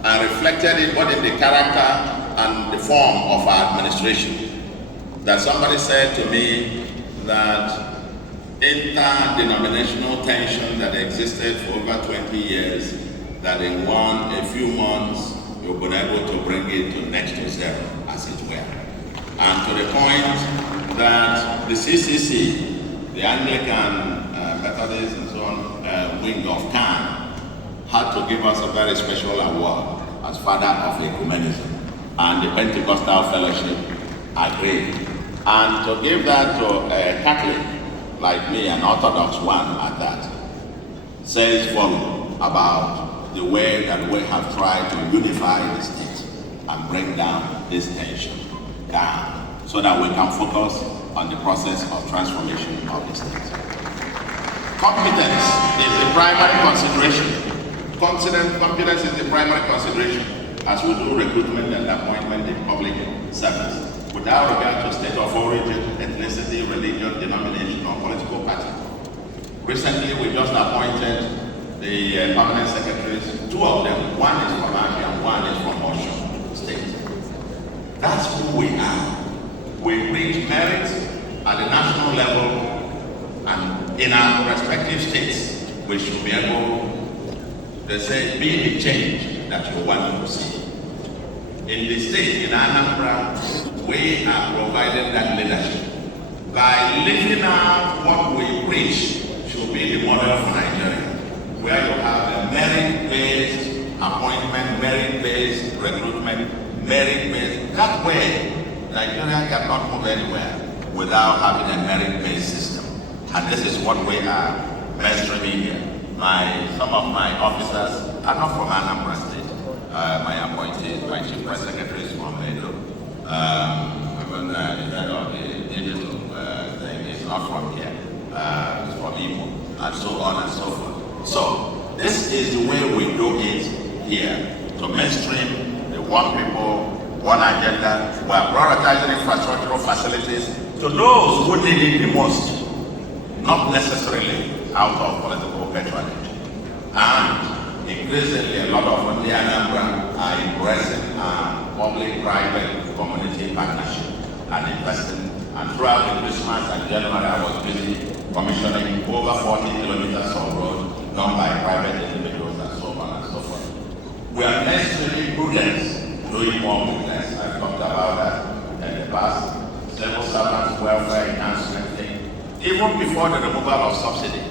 and reflected it both in the character and the form of our administration. That somebody said to me that interdenominational tension that existed for over 20 years, that in a few months, you've been able to bring it to next to zero, as it were. And to the point that the CCC, the Anglican, Methodist and so on, wing of CAN, had to give us a very special award as Father of Ecumenism. And the Pentecostal Fellowship agreed. And to give that to a Catholic like me, an Orthodox one at that, says volume about the way that we have tried to unify the state and bring down this tension down so that we can focus on the process of transformation of the state. Competence is the primary consideration. Competence is the primary consideration as we do recruitment and appointment in public service, without regard to state of origin, ethnicity, religion, denomination, or political party. Recently, we just appointed the permanent secretaries, 2 of them. One is from Abia and one is from Osun State. That's who we are. We reach merit at the national level, and in our respective states, we should be able, they say, be the change that you want to see. In the state, in Anambra, we are providing that leadership by living out what we preach should be the model for Nigeria, where you have a merit-based appointment, merit-based recruitment, merit-based. That way, Nigeria cannot move anywhere without having a merit-based system. And this is what we are mainstreaming here. Some of my officers are not from Anambra State. My appointees, my chief press secretary is from Edo. Even the head of the digital thing is not from here. It's from Igbo, and so on and so forth. So this is the way we do it here. To mainstream the one people, one agenda. We are prioritizing infrastructural facilities to those who need it the most, not necessarily out of political patronage. And increasingly, a lot of the Anambra are embracing public-private community partnership and investing. And throughout the Christmas and January, I was busy commissioning over 40 kilometers of road done by private individuals and so on and so forth. We are necessarily prudent doing more with less. I've talked about that in the past. Civil servants welfare enhancement thing. Even before the removal of subsidy,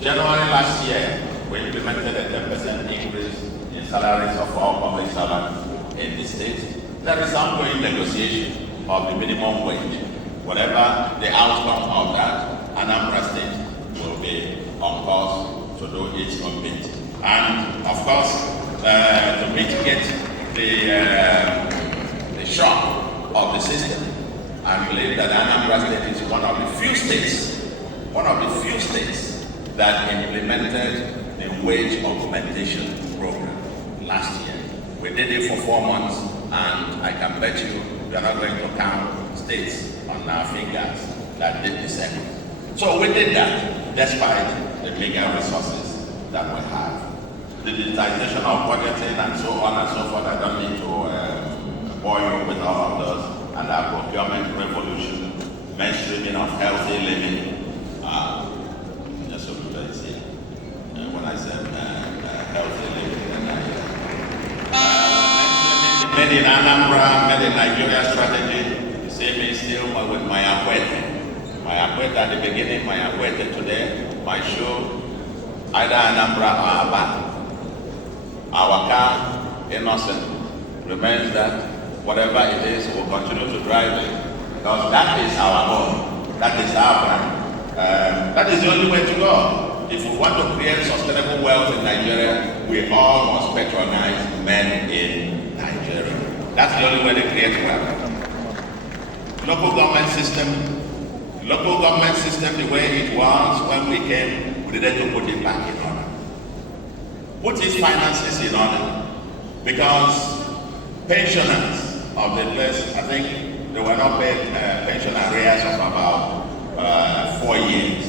January last year, we implemented a 10% increase in salaries of all public servants in the state. There is ongoing negotiation of the minimum wage. Whatever the outcome of that, Anambra State will be on course to do its own bit. And of course, to mitigate the shock of the system, I believe that Anambra State is one of the few states that implemented the wage augmentation program last year. We did it for 4 months, and I can bet you we are not going to count states on our fingers that did the same. So we did that despite the bigger resources that we have. The digitization of budgeting and so on and so forth, I don't need to bore you with all of those, and our procurement revolution, mainstreaming of healthy living. Just so you see, when I said healthy living, made in Anambra, made in Nigeria strategy. You see me still with my akwete. My akwete at the beginning, my akwete today, my shoe, either Anambra or Aba. Our car, innocent, remains that whatever it is, we'll continue to drive it. Because that is our goal. That is our brand. That is the only way to go. If we want to create sustainable wealth in Nigeria, we all must patronize men in Nigeria. That's the only way to create wealth. Local government system the way it was when we came, we needed to put it back in order. Put its finances in order. Because pensioners of the place, I think they were not paid pension arrears of about 4 years.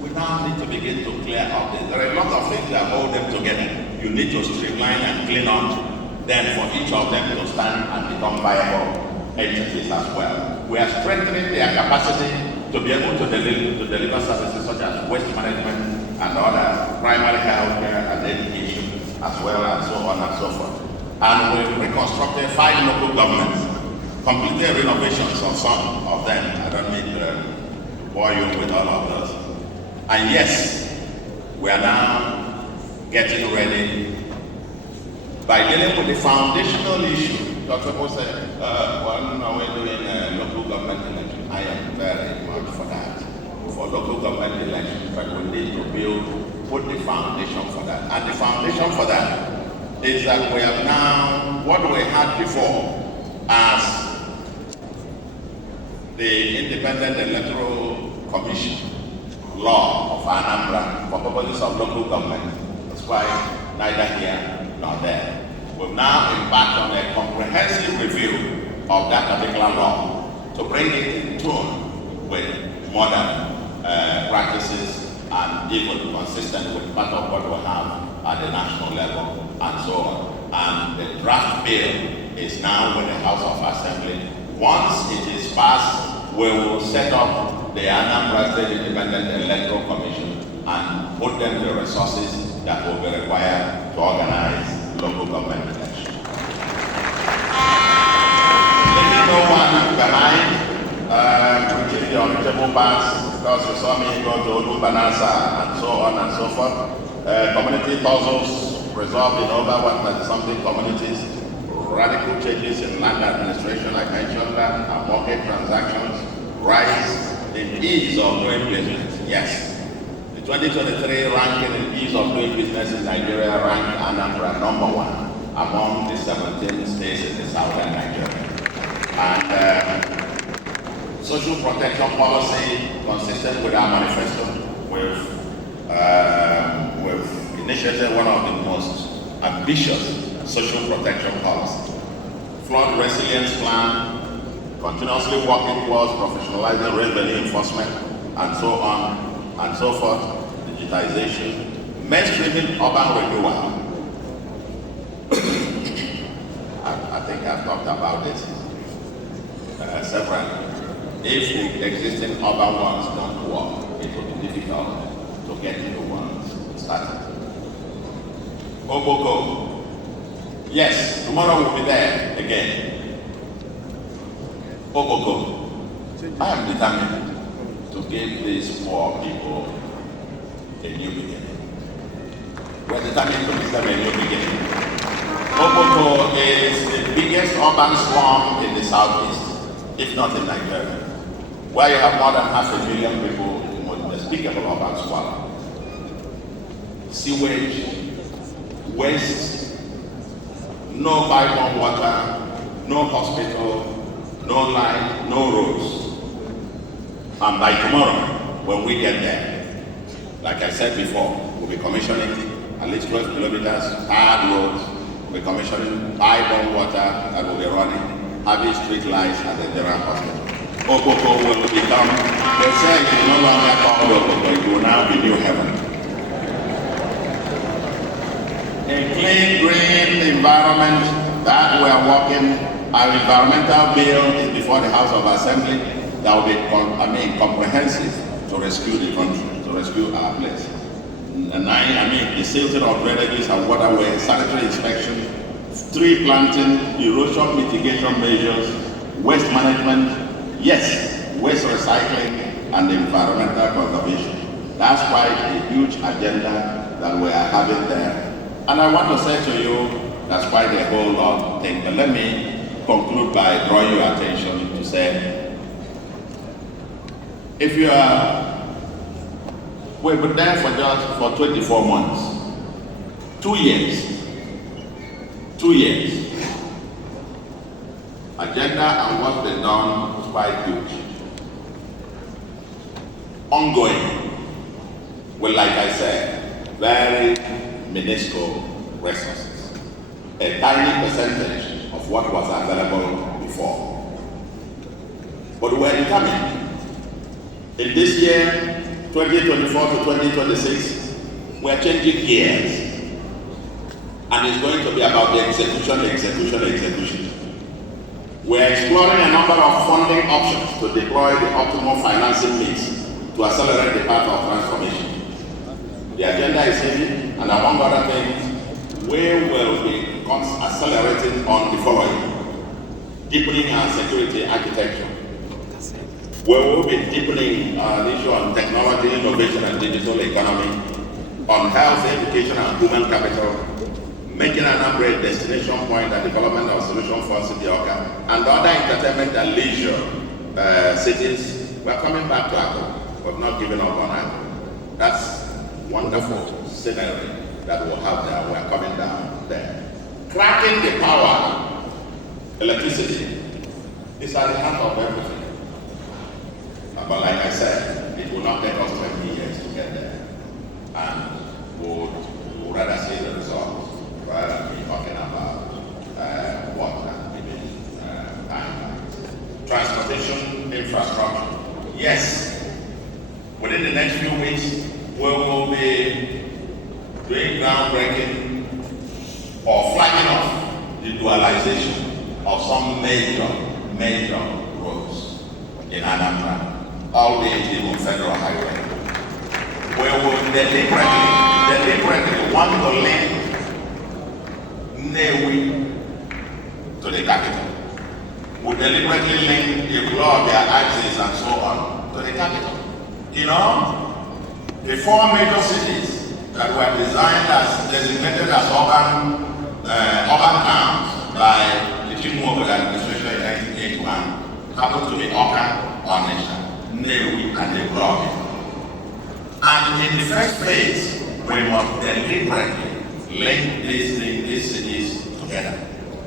We now need to begin to clear up this. There are a lot of things that hold them together. You need to streamline and clean up. Then for each of them to stand and become viable entities as well. We are strengthening their capacity to be able to deliver services such as waste management and other primary health care and education, as well as so on and so forth. And we reconstructed 5 local governments, completed renovations on some of them. I don't need to bore you with all of those. And yes, we are now getting ready by dealing with the foundational issue. Dr. Bo said, when are we doing local government election? I am very much for that, for local government elections, but we need to put the foundation for that. And the foundation for that is that we have now, what we had before as the Independent Electoral Commission law of Anambra for purposes of local government. That's why neither here nor there. We've now embarked on a comprehensive review of that particular law to bring it in tune with modern practices and even consistent with part of what we have at the national level and so on. And the draft bill is now with the House of Assembly. Once it is passed, we will set up the Anambra State Independent Electoral Commission and put them the resources that will be required to organize local government elections. no one behind preaching the unreachable paths, because you saw me go to Odu Banasa and so on and so forth. Community puzzles resolved in over 130-something communities. Radical changes in land administration, I mentioned that, and market transactions, rise in ease of doing business. Yes. The 2023 ranking in ease of doing business in Nigeria ranked Anambra #1 among the 17 states in the southern Nigeria. And social protection policy consistent with our manifesto, we've initiated one of the most ambitious social protection policies. Flood resilience plan, continuously working towards professionalizing revenue enforcement, and so on and so forth, digitization, mainstreaming urban renewal. I think I've talked about this several. If the existing urban ones don't work, it will be difficult to get new ones started. Oboko. Yes, tomorrow we'll be there again. Oboko. I am determined to give these poor people a new beginning. We're determined to give them a new beginning. Oboko is the biggest urban slum in the southeast, if not in Nigeria, where you have more than 500,000 people in unspeakable urban squalor. Sewage, waste, no pipe water, no hospital, no light, no roads. And by tomorrow, when we get there, like I said before, we'll be commissioning at least 12 kilometers, hard roads, we'll be commissioning pipe water that will be running, having street lights at the General Hospital. Okoko will become, they say it will no longer called Okoko, it will now be New Heaven. A clean, green environment that we are working, our environmental bill is before the House of Assembly. That will be, comprehensive to rescue the country, to rescue our place. And the silting of drainages and waterways, sanitary inspection, tree planting, erosion mitigation measures, waste management, yes, waste recycling, and environmental conservation. That's quite a huge agenda that we are having there. And I want to say to you, that's quite a whole lot of things. But let me conclude by drawing your attention to say, if you are, we've been there for 24 months, 2 years, 2 years. Agenda and what's been done is quite huge. Ongoing, well, like I said, very minuscule resources. A tiny percentage of what was available before. But we're determined. In this year, 2024 to 2026, we're changing gears. And it's going to be about the execution. We're exploring a number of funding options to deploy the optimal financing mix to accelerate the path of transformation. The agenda is heavy, and among other things, we will be accelerating on the following: deepening our security architecture. We will be deepening our issue on technology, innovation, and digital economy, on health, education, and human capital, making Anambra a destination point and development of solution for City Oka, and other entertainment and leisure cities. We're coming back to Akko. We've not given up on Akko. That's wonderful scenery that we'll have there. We're coming down there. Cracking the power, electricity, is at the heart of everything. But like I said, it will not take us 20 years to get there. And we'll rather see the results rather than be talking about what timelines. Transportation infrastructure. Yes, within the next few weeks, we will be doing groundbreaking or flagging off the dualization of some major roads in Anambra. All the even federal highway. We will deliberately want to link Newi to the capital. would deliberately link the flow of their axis and so on to the capital. You know, the four major cities that were designed as designated as urban towns by the Chimuogo administration in 1981 happened to be Oka, Onisha, Nnewi, and Ekwuobi. And in the first phase, we must deliberately link these cities together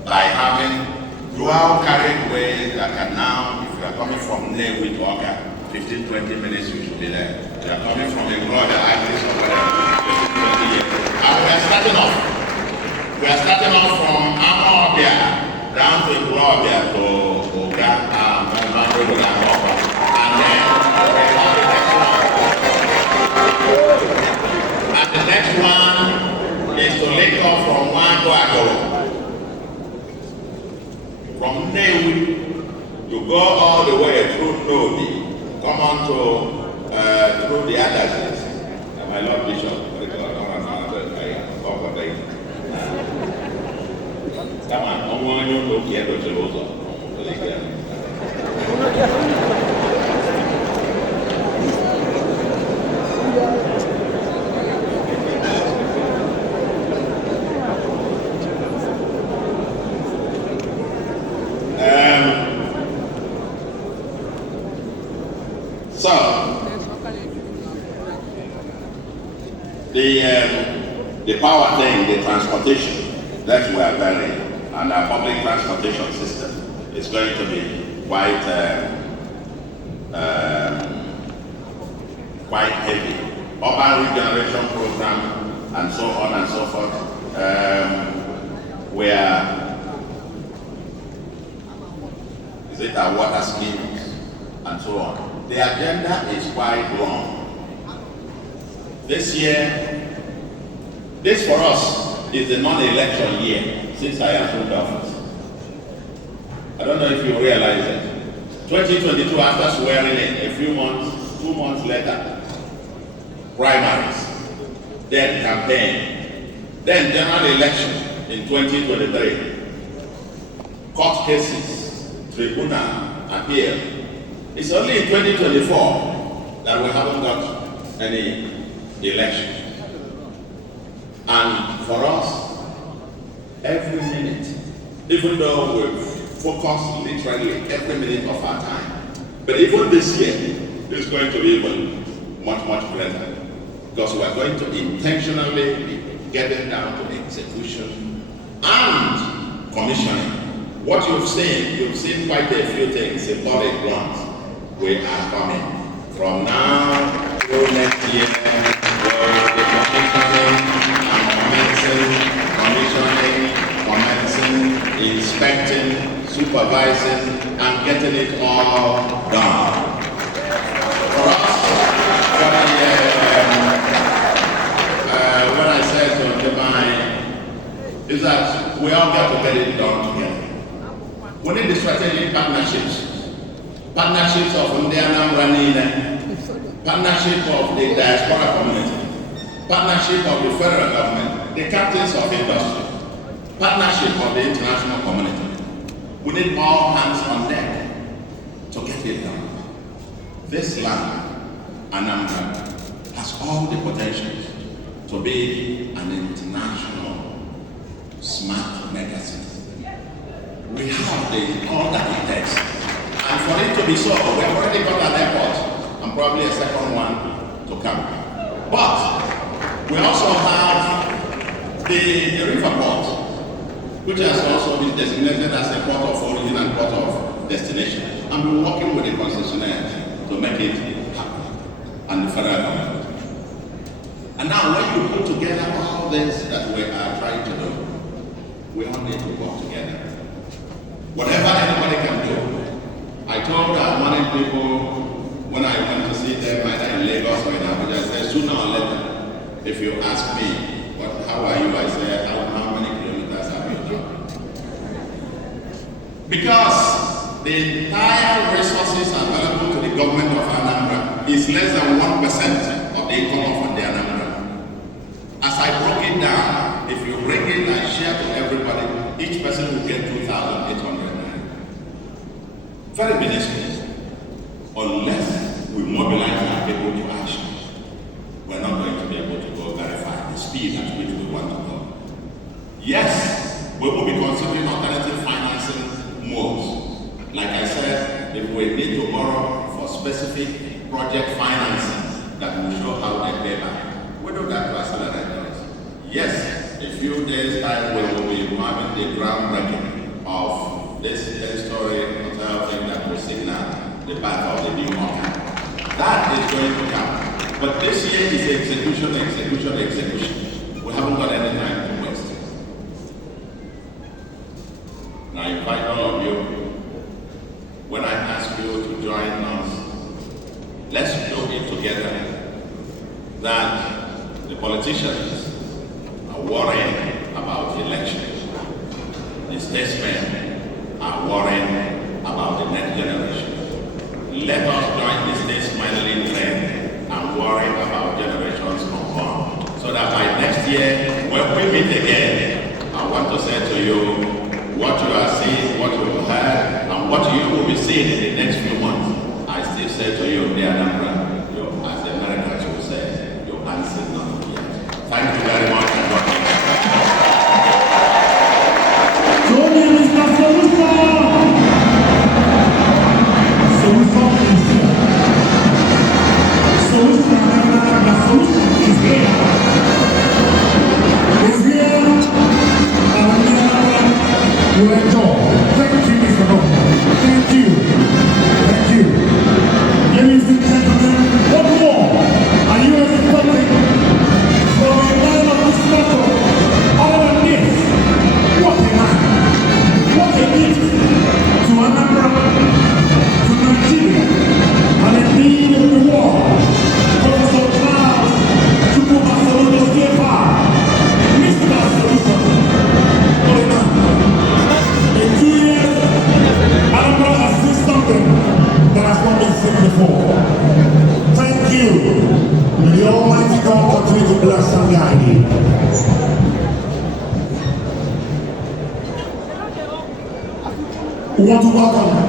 by having dual carriageways that can now, if you are coming from Nnewi to Oka, 15-20 minutes you should be there. If you are coming from Ekwuobi, Agnes or whatever, 15-20 years. And we are starting off. We are starting off from Anambra down to Ekwuobi to Oga, and then we have the next one. And the next one is to link up from one to Agoro. From Nnewi, you go all the way through Nodi, come on to through the others. My Lord Bishop, come on, I want you to look here to Soludo. The power thing, the transportation, that we are very, and our public transportation system is going to be quite heavy. Urban regeneration program and so on and so forth, where is it our water schemes and so on. The agenda is quite long. This year, this for us is the non-election year since I assumed office. I don't know if you realize it. 2022, after swearing in, a few months, 2 months later, primaries, then campaign, then general election in 2023, court cases, tribunal, appeal. It's only in 2024 that we haven't got any election. And for us, every minute, even though we've focused literally every minute of our time, but even this year is going to be even much, much greater, because we are going to intentionally be getting down to execution and commissioning. What you've seen quite a few things, symbolic ones. We are coming from now till next year. Commencing, inspecting, supervising, and getting it all done. For us, what I said to Divine is that we all got to get it done together. We need the strategic partnerships. Partnerships of Anambra, partnership of the diaspora community, partnership of the federal government, the captains of industry, partnership of the international community. We need all hands on deck to get it done. This land, Anambra, has all the potentials to be an international smart megacity. We have all that it takes. And for it to be so, we have already got an airport and probably a second one to come. But we also have the river port, which has also been designated as a port of origin and port of destination. And we're working with the concessionaires to make it happen, and the federal government. And now when you put together all this that we are trying to do, we all need to work together. Whatever anybody can do. I told our money people when I went to see them either in Lagos or in Abuja, I said sooner or later, if you ask me, how are you? I said, how many kilometers have you done? Because the entire resources available to the government of Anambra is less than 1% of the income of the Anambra. As I broke it down, if you bring it and share to everybody, each person will get 2,800 naira. very minuscule. Unless we mobilize our people to action, we're not going to be able to go verify the speed at which we want to go. Yes, we will be considering alternative financing modes. Like I said, if we need to borrow for specific project financing that will show how they pay back, we do that to accelerate those. Yes, a few days time we will be having the groundbreaking of this 10-story hotel thing that will signal the path of the new market. That is going to come. But this year is execution, execution, execution. We haven't got any time to waste. And I invite all of you, when I ask you to join us, let's do it together. That the politicians are worrying about elections. The statesmen are worrying about the next generation. Let us join this day smiling trend and worry about generations unborn. So that by next year, when we meet again, I want to say to you, what you are seeing, what you have heard, and what you will be seeing in the next few months, I still say to you, dear Anambra, as the Americans will say, your answer is not yet. Thank you very much. Mr. Soludo! Thank you. May the Almighty God continue to bless and guide you. We want to welcome